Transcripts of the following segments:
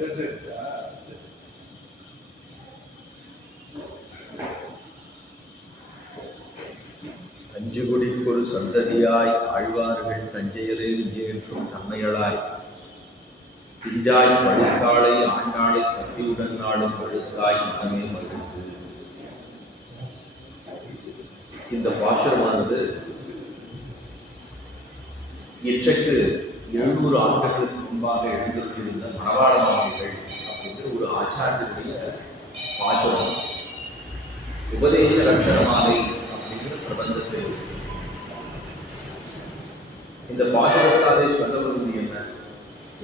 அஞ்சு குடிக்கொரு சந்ததியாய் ஆழ்வார்கள் தஞ்சையலே விஜயிக்கும் தன்மையளாய் பிஞ்சாய் பழுத்தாளை ஆண்டாளை கத்தியுடன் நாடும் பழுத்தாய் மனமே மகிழ்ந்து. இந்த பாசுரமானது இன்றைக்கு 700 ஆண்டுகளுக்கு முன்பாக எழுந்திருந்த மணவாள மாமிகள் அப்படிங்கிற ஒரு ஆச்சாரியனுடைய பாசுரம். உபதேச லட்சணமாலை அப்படிங்கிற பிரபந்தத்தை இந்த பாசுரத்தாலே சொல்ல வருவது என்ன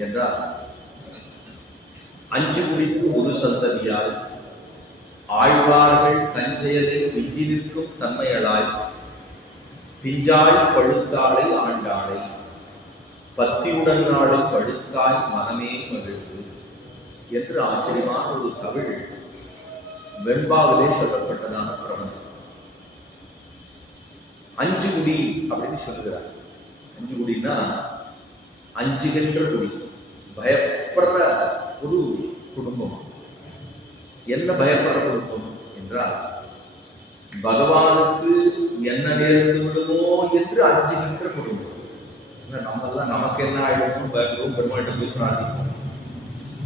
என்றால், அஞ்சு குடிக்கு ஒரு சந்ததியாய் ஆழ்வார்கள் தஞ்சையலை விஞ்சி நிற்கும் தன்மையளாய் பிஞ்சாய் பழுத்தாளை ஆண்டாளை பத்தியுடன் நாடு பழுத்தாய் மனமே மகிழ்வு என்று ஆச்சரியமான ஒரு தமிழ் வெண்பாவிலே சொல்லப்பட்டதான பிரபந்தம். அஞ்சு குடி அப்படின்னு சொல்லுகிறார். அஞ்சு குடினா அஞ்சுகின்ற குடி, பயப்படுற ஒரு குடும்பம். என்ன பயப்படுற குடும்பம் என்றால், பகவானுக்கு என்ன நேர்ந்து விடுமோ என்று அஞ்சுகின்ற குடும்பம். நம்மெல்லாம் நமக்கு என்ன ஆயிடும் பயப்படுவோம், பெருமாள்கிட்ட போய் பிரார்த்திப்போம்.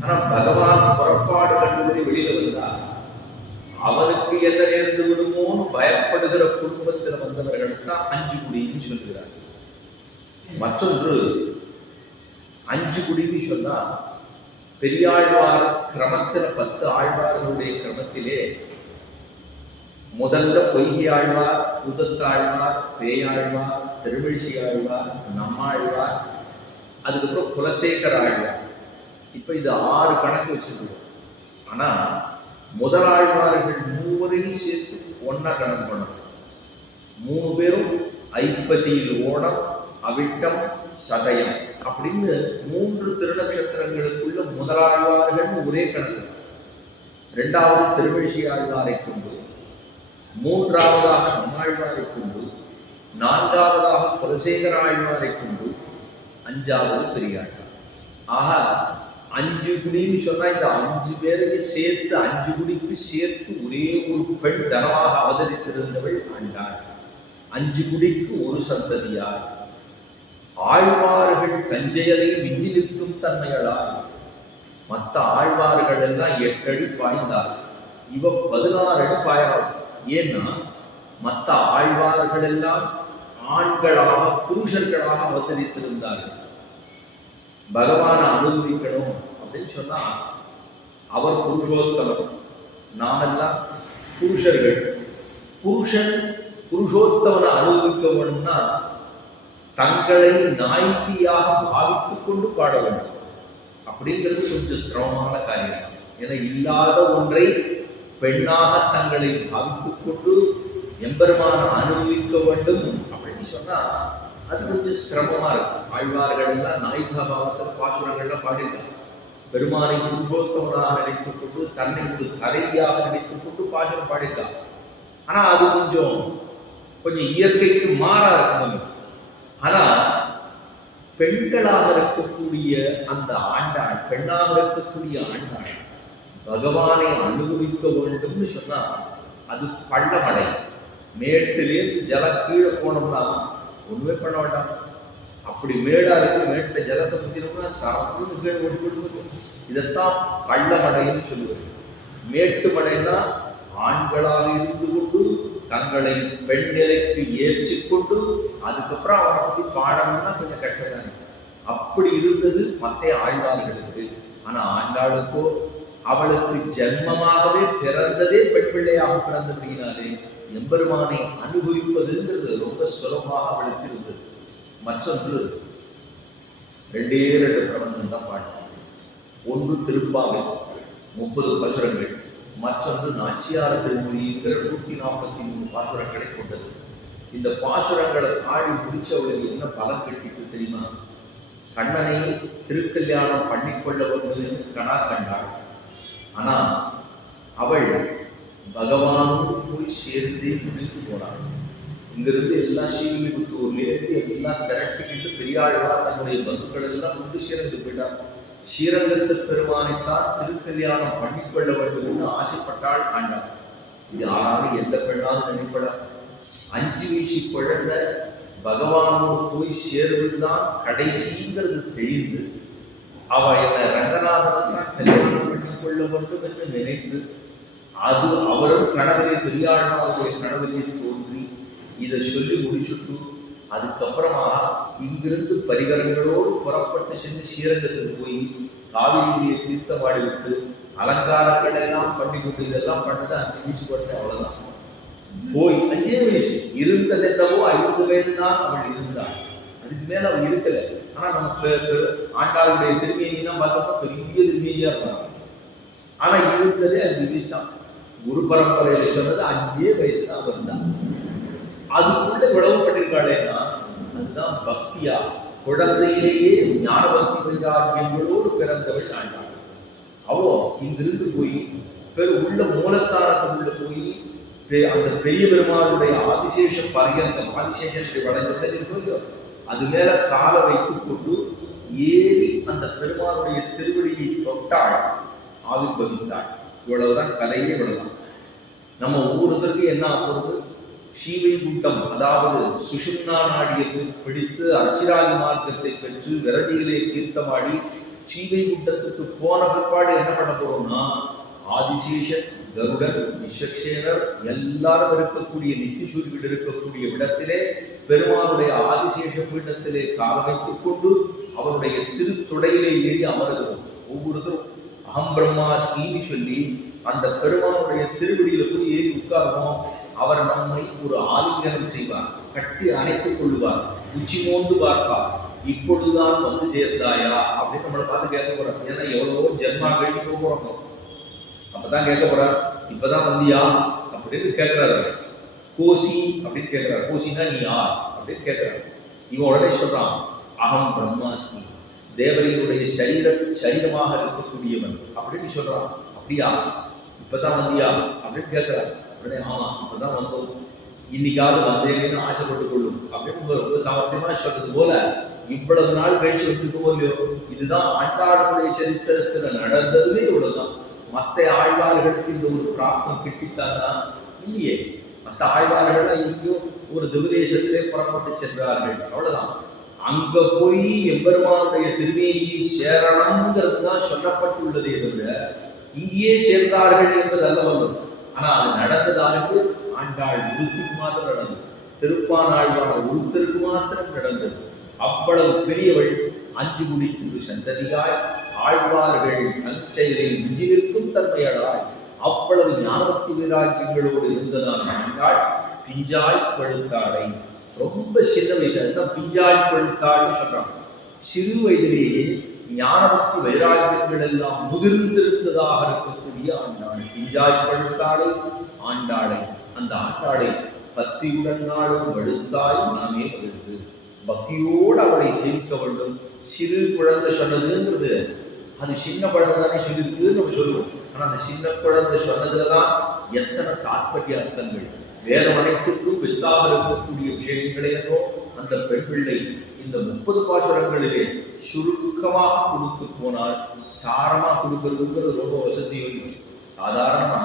ஆனா பகவான் புறப்பாடு கண்டுபிடி வெளியில வந்தா அவனுக்கு என்ன நேர்ந்து விடுமோன்னு பயப்படுகிற குடும்பத்தில் வந்தவர்கள் தான் அஞ்சு குடின்னு சொல்கிறார். மற்றொன்று, அஞ்சு குடின்னு சொன்னா பெரியாழ்வார் கிரமத்தில் 10 ஆழ்வார்களுடைய கிரமத்திலே முதல்ல பொய்கை ஆழ்வார், பூதத்தாழ்வார், பேயாழ்வார், திருமிழிசை ஆழ்வார், நம்மாழ்வார், அதுக்கப்புறம் குலசேகர ஆழ்வார். இப்ப இது 6 கணக்கு வச்சிருக்கோம். ஆனா முதலாழ்வார்கள் 3 சேர்த்து ஒன்னா கணக்கு பண்ணணும். 3 பேரும் ஐப்பசியில் ஓணம், அவிட்டம், சதயம் அப்படின்னு 3 திருநட்சத்திரங்களுக்குள்ள முதலாழ்வார்கள் ஒரே கணக்கு. 2வது திருமிழிசை ஆழ்வாரை கொண்டு, 3வதாக நம்மாழ்வாரை கொண்டு, 4வதாக குலசேகர ஆழ்வாரை கொண்டு, 5வது பெரியாழ்வார். ஆக 5 குடின்னு சொன்னா இந்த 5 பேரையும் சேர்த்து 5 குடிக்கு சேர்த்து ஒரே ஒரு பெண் தனமாக அவதரித்திருந்தவள் ஆண்டாள். 5 குடிக்கு ஒரு சந்ததியார் ஆழ்வார்கள் தஞ்சையலை விஞ்சி நிற்கும் தன்மையளால் மற்ற ஆழ்வார்கள் எல்லாம் 8 அடி பாய்ந்தார். இவ 16 அடி பாயலாம். ஏன்னா மற்ற ஆழ்வார்கள் எல்லாம் ஆண்களாக புருஷர்களாக அவதரித்திருந்தார்கள். பகவானை அனுபவிக்கணும் அப்படின்னு சொன்னா அவர் புருஷோத்தமர், நாமெல்லாம் புருஷர்கள். புருஷன் புருஷோத்தமனை அனுபவிக்க வேணும்னா தங்களை நாயகியாக பாவித்துக் கொண்டு பாட வேண்டும். அப்படிங்கிறது கொஞ்சம் சிரமமான காரியம். என இல்லாத ஒன்றை பெண்ணாக தங்களை பாவித்துக் கொண்டு எம்பெருமான அனுபவிக்க வேண்டும் அப்படின்னு சொன்னா அது கொஞ்சம் சிரமமா இருக்கு. ஆழ்வார்கள் எல்லாம் நாயிகா பாவத்தில் பாசுரங்கள்லாம் பாடியிருக்காங்க. பெருமானை புருஷோத்தமனாக நினைத்துக் கொண்டு தன்னை ஒரு தலைவியாக நினைத்துக் கொண்டு பாசுரம் பாடியிருக்காங்க. ஆனா அது கொஞ்சம் இயற்கைக்கு மாறா இருக்கணும். ஆனா பெண்களாக இருக்கக்கூடிய அந்த ஆண்டாள், பெண்ணாக இருக்கக்கூடிய ஆண்டாள் பகவானை அனுபவிக்க வேண்டும்னு சொன்னா அது பள்ளமடை. மேட்டிலேருந்து ஜலம் கீழே போனோம்னா ஒண்ணுமே பண்ண வேண்டாம். அப்படி மேடா இருக்கு, மேட்டில் ஜலத்தை பத்தினோம்னா சரப்புன்னு கீழே ஓடி போட்டு. இதைத்தான் பள்ளமடைன்னு சொல்லுவது. மேட்டு மடைன்னா ஆண்களாக இருந்து கொண்டு தங்களை பெண் நிலைக்கு ஏற்றிக்கொண்டு அதுக்கப்புறம் அவனை பத்தி பாடணும்னா கொஞ்சம் கஷ்டம்தானே. அப்படி இருந்தது மற்ற ஆழ்வார்களுக்கு. ஆனா ஆண்டாளுக்கோ அவளுக்கு ஜென்மமாகவே பிறந்ததே பெண் பிள்ளையாக பிறந்தபடியினாலே எம்பெருமானை அனுபவிப்பதுங்கிறது ரொம்ப சுலபமாக அவளுக்கு இருந்தது. மற்றொன்று 2 பிரபந்தம் தான் பாடினாங்க. ஒன்று திருப்பாவை 30 பாசுரங்கள், மற்றொன்று நாச்சியார திருமொழிங்கிற 143 பாசுரங்களை கொண்டது. இந்த பாசுரங்களை தாழி முடிச்சவளுக்கு என்ன பலன் கட்டிட்டு தெரியுமா? கண்ணனை திருக்கல்யாணம் பண்ணிக்கொள்ள வேண்டும் என்று கணா கண்டாள். ஆனா அவள் பகவானோடு போய் சேர்ந்தே முடித்து போனாள். இங்கிருந்து எல்லாம் ஸ்ரீவில்லிபுத்தூர்லேருந்து எல்லாம் திரட்டிக்கிட்டு பெரியாழ்வார் தன்னுடைய பந்துக்கள் எல்லாம் கொண்டு சேர்ந்து போயிட்டார். ஸ்ரீரங்கத்து பெருமானைத்தான் திருக்கல்யாணம் பண்ணிக்கொள்ள வேண்டும் என்று ஆசைப்பட்டாள் ஆண்டாள். இது ஆனாலும் எந்த பெண்ணாலும் நினைப்படா. 5 வயசு குழந்தை பகவானோடு போய் சேர்வதுதான் கடைசிங்கிறது தெரிந்து அவ என்னை ரங்கநாதன் கல்யாணம் பண்ணிக்கொள்ள வேண்டும் என்று நினைத்து அது அவரும் கணவரை பெரியாழ்வாருடைய கணவரை தோன்றி இதை சொல்லி முடிச்சுட்டு அதுக்கப்புறமா இங்கிருந்து பரிகரங்களோடு புறப்பட்டு சென்று ஸ்ரீரங்கத்துக்கு போய் காவிரியை தீர்த்தமாடி விட்டு அலங்காரங்கள் எல்லாம் பண்ணி கொண்டு இதெல்லாம் பண்ணது 5 வயசு குழந்தை. அவ்வளவுதான். போய் 5 வயசு இருந்ததென்னவோ 5 வயது தான் அவள் இருந்தாள். அதுக்கு மேல அவள் இருக்கல. ஆனா நம்ம ஆண்டாளுடைய திருமேனினா பார்த்தோம்னா பெரிய திருமேனியா இருந்தாங்க. ஆனா இருந்ததே 5 வயசு தான். குரு பரம்பரையில சொன்னது 5 வயசு தான் அவர் தான். அதுக்குள்ள விளவப்பட்டிருக்காளேன்னா அதுதான் பக்தியா. குழந்தையிலேயே ஞான பக்தி வைராக்கியங்களோடு பிறந்தவள் ஆண்டாள். அவோ இங்கிருந்து போய் உள்ள மூலஸ்தானத்துக்குள்ள போய் அந்த பெரிய பெருமானுடைய ஆதிசேஷம் பரியந்தம் ஆதிசேஷத்தை வளைஞ்ச அது மேல காலை வைத்துக் கொண்டு ஏறி அந்த பெருமானுடைய திருவடியை தொட்டாள், ஆவிர்வதித்தாள். இவ்வளவுதான் கலையே. இவ்வளவுதான். நம்ம ஒவ்வொருத்தருக்கு என்ன ஆகுறது, ஸ்ரீவைகுண்டம் அதாவது சுஷும்னா நாடியத்தை பிடித்து அர்ச்சிராகி மார்க்கத்தை பெற்று விரதியிலே தீர்த்தமாடி ஸ்ரீவைகுண்டத்துக்கு போன பிற்பாடு என்ன பண்ண போறோம்னா ஆதிசேஷன் கருடன் விஸ்வக்சேனர் எல்லாரும் இருக்கக்கூடிய நித்திசூரிகள் இருக்கக்கூடிய இடத்திலே பெருமானுடைய ஆதிசேஷ பீடத்திலே கால வைத்துக் கொண்டு அவருடைய திருத்தொடையிலே ஏறி அமர்கிறோம். ஒவ்வொருத்தரும் அகம் பிரம்மாஸ்மின்னு சொல்லி அந்த பெருமானுடைய திருவடியில போய் ஏறி உட்காருவோம். அவர் நம்மை ஒரு ஆலிங்கனம் செய்வார், கட்டி அணைத்துக் கொள்ளுவார், உச்சி மோந்து பார்ப்பார். இப்பொழுதுதான் வந்து சேர்ந்தாயா அப்படின்னு நம்மளை பார்த்து கேட்க போறார். ஏன்னா எவ்வளவோ ஜென்மா கழிச்சு போகிறோம். அப்பதான் கேட்க போறார், இப்பதான் வந்தியா அப்படின்னு கேட்கிறாரு. கோசி அப்படின்னு கேட்கிறார். கோசினா நீ யார் அப்படின்னு கேட்கிறார். இவன் உடனே சொல்றான், அகம் பிரம்மாஸ்மி, தேவரையுடைய சரீரமாக இருக்கக்கூடியவன் அப்படின்னு சொல்றான். அப்படியா, இப்பதான் வந்தியா அப்படின்னு கேட்கிறார். உடனே ஆமா இப்பதான் வந்தோம், இன்னைக்காவது வந்தேன்னு ஆசைப்பட்டுக் கொள்ளும் அப்படின்னு ரொம்ப சாமர்த்தியமா சொல்றது போல இவ்வளவு நாள் கழிச்சு வந்துருக்கோம் இல்லையோ. இதுதான் ஆண்டாளுடைய சரித்திரத்துல நடந்ததுமே இவ்வளவுதான். மற்ற ஆழ்வார்களுக்கு இந்த ஒரு பிராப்தம் கிட்டித்தானா? இல்லையே. மற்ற ஆழ்வார்கள் எங்கேயோ ஒரு திவதேசத்திலே புறப்பட்டு சென்றார்கள், அவ்வளவுதான். அங்க போய் எம்பெருமானுடைய திருமேனியை சேரணுங்கிறது தான் சொல்லப்பட்டுள்ளதே தவிர இங்கேயே சேர்ந்தார்கள் என்பது அல்லவல்ல. ஆனா அது நடந்ததாருக்கு ஆண்டாள் உருத்துக்கு மாத்திரம் நடந்தது, திருப்பானாழ்வார் உருத்தருக்கு மாத்திரம் நடந்தது. அவ்வளவு பெரியவள் 5 குடி சந்ததியாய் ஆழ்வார்கள் நற்செயலில் மிஞ்சி நிற்கும் தன்மையடாய் அவ்வளவு ஞானபக்தி வைராக்கியங்களோடு இருந்ததான ஆண்டாள் பிஞ்சாய் பழுத்தாடை. ரொம்ப சின்ன வயசுல பிஞ்சாய் பழுத்தாள்னு சொல்றாங்க. சிறு வயதிலேயே ஞானபக்தி வைராக்கியங்கள் எல்லாம் முதிர்ந்திருந்ததாக இருக்கக்கூடிய ஆண்டாள் பிஞ்சாய் பழுத்தாளை ஆண்டாளை. அந்த ஆண்டாளை பக்தியுடன் நாளும் வழுத்தாய் நாமே வருது. பக்தியோடு அவளை சேமிக்க வேண்டும். சிறு குழந்தை சொன்னதுங்கிறது அது சின்ன குழந்தை தானே சொல்லியிருக்குன்னு நம்ம சொல்லுவோம். ஆனா அந்த சின்ன குழந்தை சொன்னதுலதான் எத்தனை தாற்பரிய அர்த்தங்கள், வேறு அனைத்துக்கும் வித்தாக இருக்கக்கூடிய விஷயங்களே அந்த பெண் பிள்ளை இந்த 30 பாசுரங்களிலே சுருக்கமாக கொடுத்து போனால் சாரமா கொடுக்கறதுங்கிறது ரொம்ப வசதியும். சாதாரணமா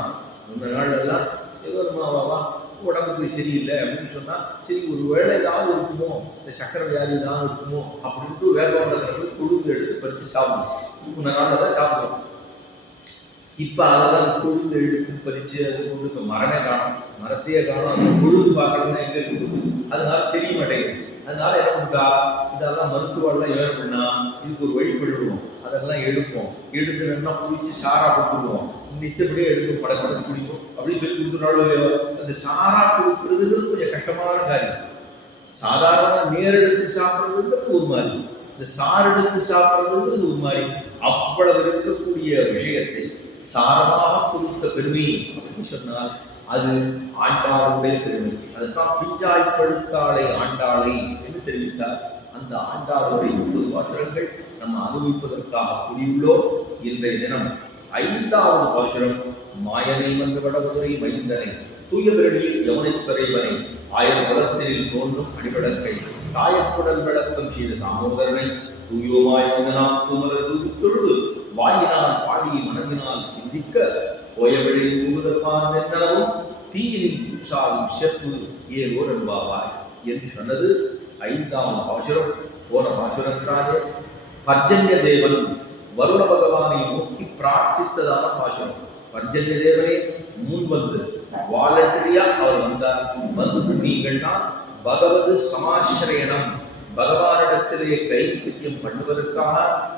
முன்ன நாள் எல்லாம் ஏதோ மாவாவா உடம்புக்கு சரியில்லை அப்படின்னு சொன்னா சரி ஒரு வேளை ஏதாவது இருக்குமோ, இந்த சக்கரை வியாதி தான் இருக்குமோ அப்படின்ட்டு வேகவண்டத்துல கொழுந்து எடுத்து பறித்து சாப்பிடணும். முன்ன நாள் தான் சாப்பிடுவோம். இப்ப அதெல்லாம் கொழுந்து எடுத்து பறிச்சு அது கொண்டு இப்ப மரமே காணும், மரத்தையே காணும். அந்த கொழுந்து பார்க்கணும்னா எங்க இருக்குது, அதனால தெரிய மாட்டேங்குது. அதனால என்ன பண்ணுறா, இதெல்லாம் மருத்துவெல்லாம் ஏன் பண்ணா இதுக்கு ஒரு வழிபடுவோம், அதெல்லாம் எடுப்போம், எடுக்கணும்னா குடிச்சு சாரா கொடுத்துருவோம், நித்தப்படியே எடுக்கும் படப்படம் குடிக்கும் அப்படின்னு சொல்லி கொடுத்துட்டாலும் அந்த சாரா கொடுக்குறதுங்கிறது கொஞ்சம் கஷ்டமான காரியம். சாதாரண நேர் எடுத்து சாப்பிட்றதுங்கிறது ஒரு மாதிரி, இந்த சாறு எடுத்து சாப்பிட்றதுங்கிறது ஒரு மாதிரி. அவ்வளவு இருக்கக்கூடிய விஷயத்தை சாரமாக கொடுத்த பெருமை அப்படின்னு சொன்னால் அது ஆண்டாளுடைய பெருமை. அதுதான் பிஞ்சாய் பழுத்தாளை ஆண்டாளை என்று தெரிவித்தார். அந்த ஆண்டாளுடைய 30 பாசுரங்கள் நம்ம அனுபவிப்பதற்காக கூடியுள்ளோம். இன்றைய தினம் 5வது பாசுரம். மாயனை வந்து வடமதுரை மைந்தனை தூயபிரணியில் யமுனைப்பறைவனை ஆயர் குலத்தினில் தோன்றும் அடிவழக்கை தாயக்குடல் விளக்கம் செய்த தாமோதரனை தூயோமாய் வந்து நாம் தூமலர் தூவித்தொழுது வாயினால் பாடி மனதினால் சிந்திக்க போயவழி தூவதற்கான என்னவும் தீயினில் பூசாலும் செப்பு ஏதோர் என்பாவாய் என்று சொன்னது 5ஆம் பாசுரம். போன பாசுரத்தாலே பர்ஜன்ய தேவன் வருண பகவானை நோக்கி பிரார்த்தித்ததான பாசுரம். பர்ஜன்ய தேவனே முன் வந்து வாலண்டரியா அவர் வந்தார். வந்து நீங்கள் தான் பகவது சமாசிரயணம் பகவானிடத்திலே கைங்கரியம் பண்ணுவதற்காக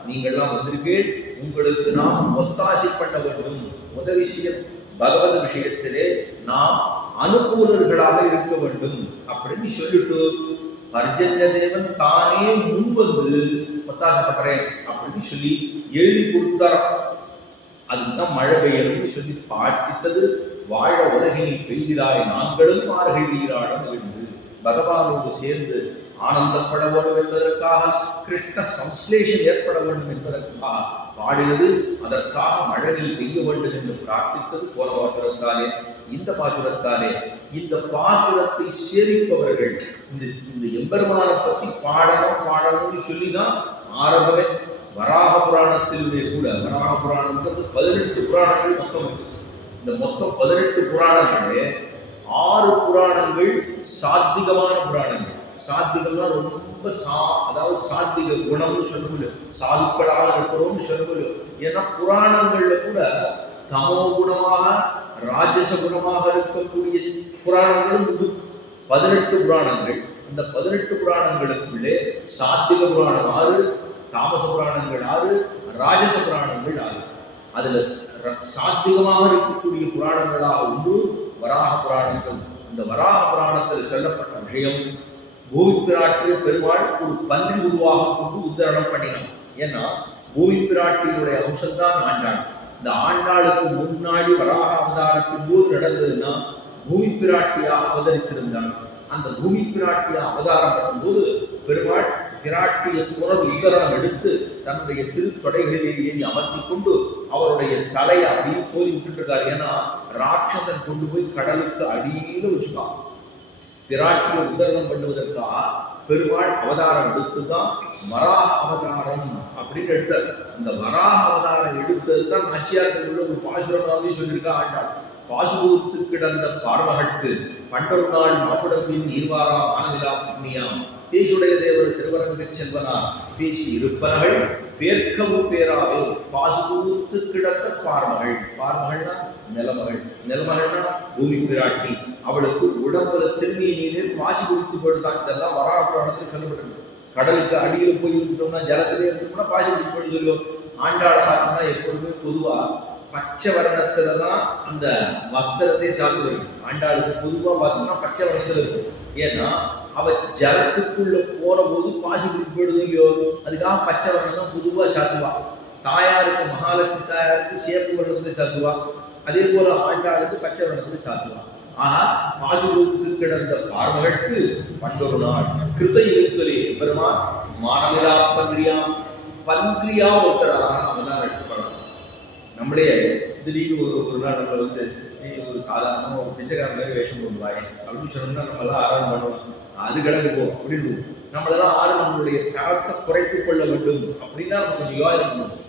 நீங்கள்லாம் வந்திருக்கேன். உங்களுக்கு நாம் ஒத்தாசை பண்ண வேண்டும். முதல் விஷயம், பகவத் விஷயத்திலே நாம் அனுகூலர்களாக இருக்க வேண்டும் அப்படின்னு சொல்லிட்டு பர்ஜன்ய தேவன் தானே முன் வந்து ஒத்தாசை பண்றேன் அப்படின்னு சொல்லி எழுதி கொடுத்தார். அதுதான் மழை பெய்யணும்னு சொல்லி பாட்டித்தது. வாழ உலகினில் பெய்கிறாய் நாங்களும் மார்கள் நீராடம் என்று பகவானோடு சேர்ந்து ஆனந்தப்பட வேண்டும் என்பதற்காக, கிருஷ்ண சம்ஸ்லேஷன் ஏற்பட வேண்டும் என்பதற்காக பாடினது. அதற்காக மழை பெய்ய வேண்டும் என்று பிரார்த்தித்தது போன பாசுரத்தாலே. இந்த பாசுரத்தாலே இந்த பாசுரத்தை சேமிப்பவர்கள் இந்த எம்பெருமானை பற்றி பாடணும்னு சொல்லிதான் ஆரம்பமே. வராக புராணத்திலுமே கூட, வராக புராணம்ன்றது 18 புராணங்கள் மொத்தம் இருக்கு. இந்த மொத்தம் 18 புராணங்களே 6 புராணங்கள் சாத்விகமான புராணங்கள். சாத்விகம்னா ரொம்ப அதாவது சாத்விக குணம்னு சொல்ல முடியும், சாதுக்களாக இருக்கிறோம்னு சொல்ல முடியும். ஏன்னா புராணங்கள்ல கூட தமோ குணமாக ராஜச குணமாக இருக்கக்கூடிய புராணங்களும் 18 புராணங்கள். அந்த 18 புராணங்களுக்குள்ளே சாத்விக புராணம் 6, தாமச புராணங்கள் 6, ராஜச புராணங்கள் 6. அதுல சாத்விகமாக இருக்கக்கூடிய புராணங்களாக ஒன்று வராக புராணங்கள். அந்த வராக புராணத்தில் சொல்லப்பட்ட விஷயம், பூமி பிராட்டிய பெருமாள் ஒரு பன்றி உருவாக கொண்டு உத்தரணம் பண்ணினான். ஏன்னா பூமி பிராட்டியுடைய அம்சம்தான் ஆண்டாள். இந்த ஆண்டாளுக்கு முன்னாடி வராக அவதாரத்தின் போது நடந்ததுன்னா பூமி பிராட்டியாக அவதரித்திருந்தான். அந்த பூமி பிராட்டியா அவதாரம் பண்ணும்போது பெருமாள் பிராட்டிய புறம் உத்தரணம் எடுத்து தன்னுடைய திருத்தொடைகளிலே ஏறி அமர்த்தி கொண்டு அவருடைய தலையை அப்படியே போய் விட்டுட்டு இருக்காரு. ஏன்னா ராட்சசன் கொண்டு போய் கடலுக்கு அடியில வச்சுக்கான். பிராட்டிய உத்தரணம் பண்ணுவதற்காக பெருமாள் அவதாரம் எடுத்துதான் வராக அவதாரம் அப்படின்னு எடுத்தார். இந்த வராக அவதாரம் எடுத்ததுதான் நாச்சியார்கள் ஒரு பாசுரமாகவே சொல்லியிருக்கா ஆண்டாள். பாசுபூத்து கிடந்த பார்மகட்டு பண்டொரு நாள் மாசுடம்பின் நீர்வாரா ஆனவிழா புண்ணியாம் தேசுடைய தேவர் திருவரங்கு செல்வனார் பேசி இருப்பனகள் பேர்க்கவும் பேராவே பாசுபூத்து கிடந்த பார்மகள். பார்மகள்னா நிலமகள், நிலமகள்னா பூமி பிராட்டி. அவளுக்கு உடம்புல திரும்பிய நீரில் பாசி குடித்து போடுதான். இதெல்லாம் வராக புராணத்தில் சொல்லப்பட்டிருக்கு. கடலுக்கு அடியில் போய் விட்டுட்டோம்னா ஜலத்திலே இருந்தோம்னா பாசி குடித்து போட்டு சொல்லுவோம். ஆண்டாள பார்த்தோம்னா எப்பொழுதுமே பொதுவா பச்சை வர்ணத்துலதான் அந்த வஸ்திரத்தை சாப்பிடுவது. ஆண்டாளுக்கு பொதுவா பார்த்தோம்னா பச்சை வர்ணத்துல இருக்கும். ஏன்னா அவ ஜலத்துக்குள்ள போற போது பாசி குடித்து போயிடுது இல்லையோ, அதுக்காக பச்சை வர்ணம் தான் பொதுவா சாத்துவா. தாயாருக்கு, மகாலட்சுமி தாயாருக்கு சேப்பு வர்ணத்தை சாத்துவா. அதே போல ஆண்டாளுக்கு பச்சை வர்ணத்தை சாத்துவா. ஆஹா, பாசுபூத்து கிடந்த பார்மகட்டு பண்டொரு நாள் கிருத்த இருக்கலே பெருமான் மானவிழா பன்றியாம். பன்றியா ஒருத்தரான அவதான் எடுத்துப்படலாம். நம்மளே திடீர்னு ஒரு நாள் நம்மளை வந்து நீ ஒரு சாதாரணமாக ஒரு பிச்சைக்கார மாதிரி வேஷம் போடுவாய் அப்படின்னு சொன்னோம்னா நம்மளாம் ஆராதனை பண்ணுவோம். அது கிடக்கு போ அப்படின்னு நம்மளெல்லாம் நம்மளுடைய தரத்தை குறைத்துக் கொள்ள வேண்டும் அப்படின்னா நம்ம கொஞ்சம் யோசனை பண்ணுவோம்.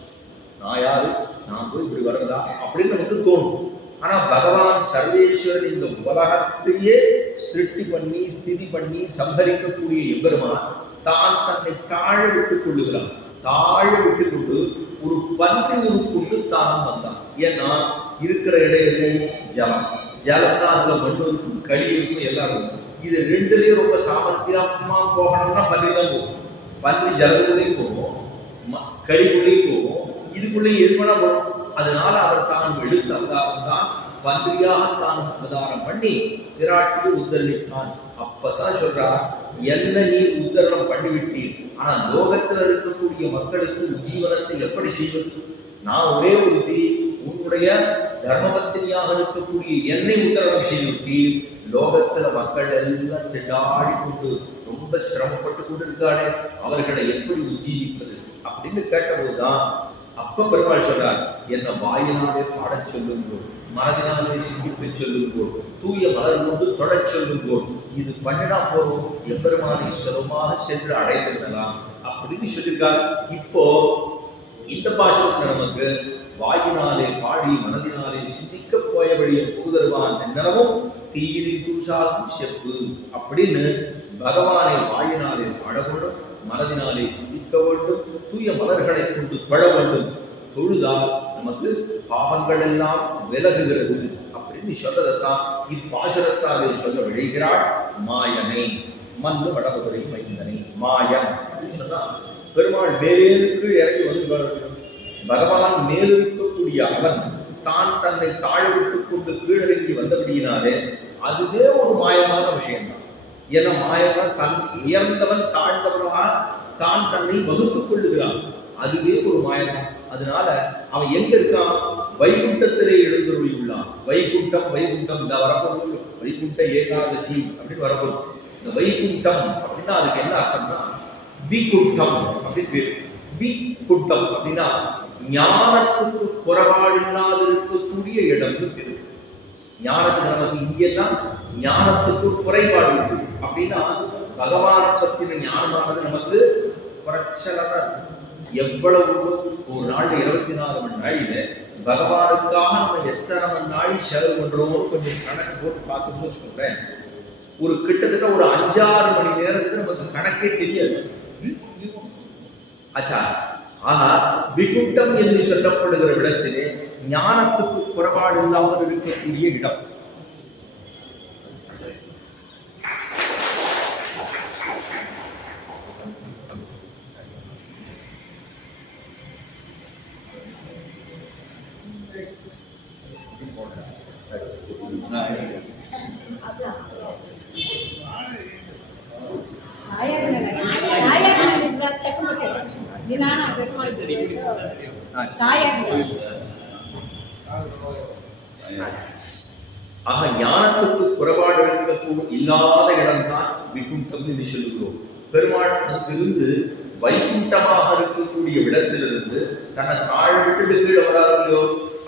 நான் யாரு, நான் போய் இப்படி வர்றதா அப்படின்னு நமக்கு தோணும். ஆனா பகவான் சர்வேஸ்வரன் இந்த உலகத்தையே சிருஷ்டி பண்ணி ஸ்திதி பண்ணி சம்பரிக்கக்கூடிய எம்பெருமான் தான் தன்னை தாழ விட்டுக் கொள்ளுகிறான். தாழ விட்டு கொண்டு ஒரு பன்றி உருக்குண்டு தானும் வந்தான். ஏன்னா இருக்கிற இடையில ஜலம், ஜலம்னா அதுல மண் இருக்கும், களி இருக்கும், எல்லாம் இருக்கும். இது ரெண்டுலயும் ரொம்ப சாமர்த்தியமா போகணும்னா பன்றி தான் போகும். பன்றி ஜலத்துக்குள்ளேயும் போகும், களிக்குள்ளேயும் போகும், இதுக்குள்ளேயும் எது வேணா போகும். அதனால அவர் தான் எடுத்த அவதாரம் தான் பன்றியாக தான் அவதாரம் பண்ணி பிராட்டியை உத்தரவிட்டான். அப்பதான் சொல்றார், என்ன நீர் உத்தரணம் பண்ணிவிட்டீர், ஆனா லோகத்தில் இருக்கக்கூடிய மக்களுக்கு உஜ்ஜீவனத்தை எப்படி செய்வது? நான் ஒரே ஒரு உன்னுடைய தர்மபத்தினியாக இருக்கக்கூடிய என்னை உத்தரவு செய்துவிட்டீர். லோகத்துல மக்கள் எல்லாம் திண்டாடி கொண்டு ரொம்ப சிரமப்பட்டு கொண்டு இருக்கானே, அவர்களை எப்படி உஜ்ஜீவிப்பது அப்படின்னு கேட்டபோதுதான் அப்ப பெருமாள் சொல்றார், என்ன வாயினாலே பாடச் சொல்லுங்கோ, மனதினாலே சிந்திக்க சொல்லுங்கோ, தூய மலர் கொண்டு தொடச் சொல்லுங்கோ. இது பண்ணினா போறோம், எம்பெருமானை சுலபமாக சென்று அடைந்திருந்தலாம். அப்ப அப்படின்னு சொல்லியிருக்கார். இப்போ இந்த பாசுரத்துல நமக்கு வாயினாலே பாடி மனதினாலே சிந்திக்க போய வழியை புகுதருவான் என்னவும் தீயிரின் தூசாகும் செப்பு அப்படின்னு பகவானை வாயினாலே பாட வேண்டும், மனதினாலே சிந்திக்க வேண்டும், தூய மலர்களை கொண்டு தொழ வேண்டும். தொழுதால் நமக்கு பாவங்கள் எல்லாம் விலகுகிறது அப்படின்னு சொல்றதான் இப்பாசுரத்தாலே சொல்ல விழைகிறாள். மாயனை மண்ணு வடபுரை மைந்தனை மாயன் அப்படின்னு சொன்னா பெருமாள் மேலேருக்கு இறங்கி வந்து பகவான் மேலிருக்கக்கூடிய அவன் தான் தன்னை தாழ்விட்டுக் கொண்டு கீழிறங்கி வந்தபடியினாலே அதுவே ஒரு மாயமான விஷயம்தான். என மாயமா தன் உயர்ந்தவன் தாழ்ந்தவனா தான் தன்னை வகுத்துக் கொள்ளுகிறான், அதுவே ஒரு மாயம்தான். அதனால அவன் எங்க இருக்கான்? வைகுண்டத்திலே எழுந்தருளி உள்ளான். வைகுண்டம் வைகுண்டம் இந்த வரப்போது வைகுண்ட ஏகாதசி அப்படின்னு வரப்போகுது. இந்த வைகுண்டம் அப்படின்னா அதுக்கு என்ன அர்த்தம்னா விகுண்டம் அப்படின்னு பேரு. விகுண்டம் அப்படின்னா ஞானத்துக்கு குறைபாடு இல்லாது இருக்கக்கூடிய இடம்னு பேரு. ஞானத்துக்கு நமக்கு இங்கேதான் ஞானத்துக்கு குறைபாடு இருக்கு அப்படின்னா பகவானை பற்றின ஞானமானது நமக்கு குறைச்சலாக இருக்கு. எவ்வளவு ஒரு நாள் 24 மணி நாளில பகவானுக்காக நம்ம எத்தனை மணி நாளை செலவு பண்றோமோ கொஞ்சம் கணக்கு போட்டு பார்க்கணும்னு வச்சுக்கோங்களேன். ஒரு கிட்டத்தட்ட ஒரு 5-6 மணி நேரத்துக்கு நமக்கு கணக்கே தெரியாது. ஆச்சா, ஆனா விகுண்டம் என்று சொல்லப்படுகிற இடத்திலே ஞானத்துக்கு குறைபாடு இல்லாமல் இருக்கக்கூடிய இடம். ஆக ஞானத்துக்கு குறைபாடு இல்லாத இடம்தான் விகுண்டம் என்று சொல்லுகிறோம். பெருமாள் அங்கிருந்து வைகுண்டமாக இருக்கக்கூடிய இடத்திலிருந்து தன்னை தாழ்விட்டு கீழே வராதோ,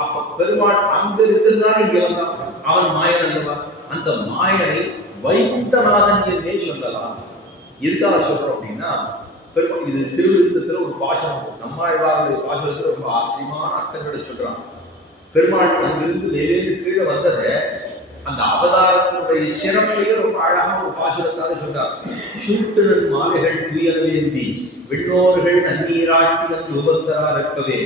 அப்ப பெருமாள் அங்க இருக்கிறதுனால இங்க வந்தான். அவன் மாயன் அல்லவா? அந்த மாயனை வைகுண்டநாதன் என்றே சொல்லலாம். எதுக்காக சொல்றோம் அப்படின்னா பெருமாள் இது திருவிருத்தத்துல ஒரு பாசனம், நம்மாழ்வாருடைய பாசனத்துல ரொம்ப ஆச்சரியமான அர்த்தங்களை சொல்றான். பெருமாள் அங்கிருந்து மேலேந்து கீழே வந்ததை அந்த அவதாரத்தினுடைய சிறப்பையே ரொம்ப அழகான ஒரு பாசுரத்தால சொல்றார். சூட்டுடன் மாலைகள் துயரவேந்தி வெண்ணோர்கள் நன்னீராட்டி வந்து உபந்தரா இருக்கவே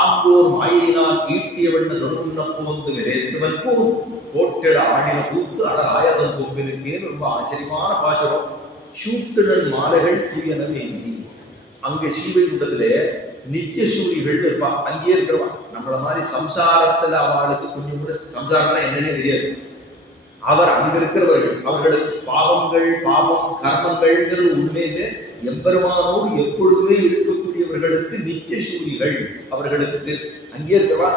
ஆங்கோர் மாயினால் ஈட்டியவண்ண நொறுண்ணப்பு வந்து நிறைத்துவன் போம் கோட்டிட ஆடின பூத்து அட ஆயதம் பொங்கலுக்கேன்னு ரொம்ப ஆச்சரியமான பாசுரம். சூட்டுடன் மாலைகள் துயரவேந்தி அங்க ஸ்ரீவைகுண்டத்துல நித்திய சூரிகள் இருப்பா. அங்கேயே இருக்கிறவா நம்மள மாதிரி சம்சாரத்துல அவளுக்கு கொஞ்சம் கூட சம்சாரம்னா என்னன்னே தெரியாது. அவர் அங்க இருக்கிறவர்கள் அவர்களுக்கு பாவங்கள் பாவம் கர்மங்கள்ங்கிறது உண்மையிலே எம்பெருமானோடு எப்பொழுதுமே இருக்கக்கூடியவர்களுக்கு நித்திய சூரிகள். அவர்களுக்கு அங்கே இருக்கிறவா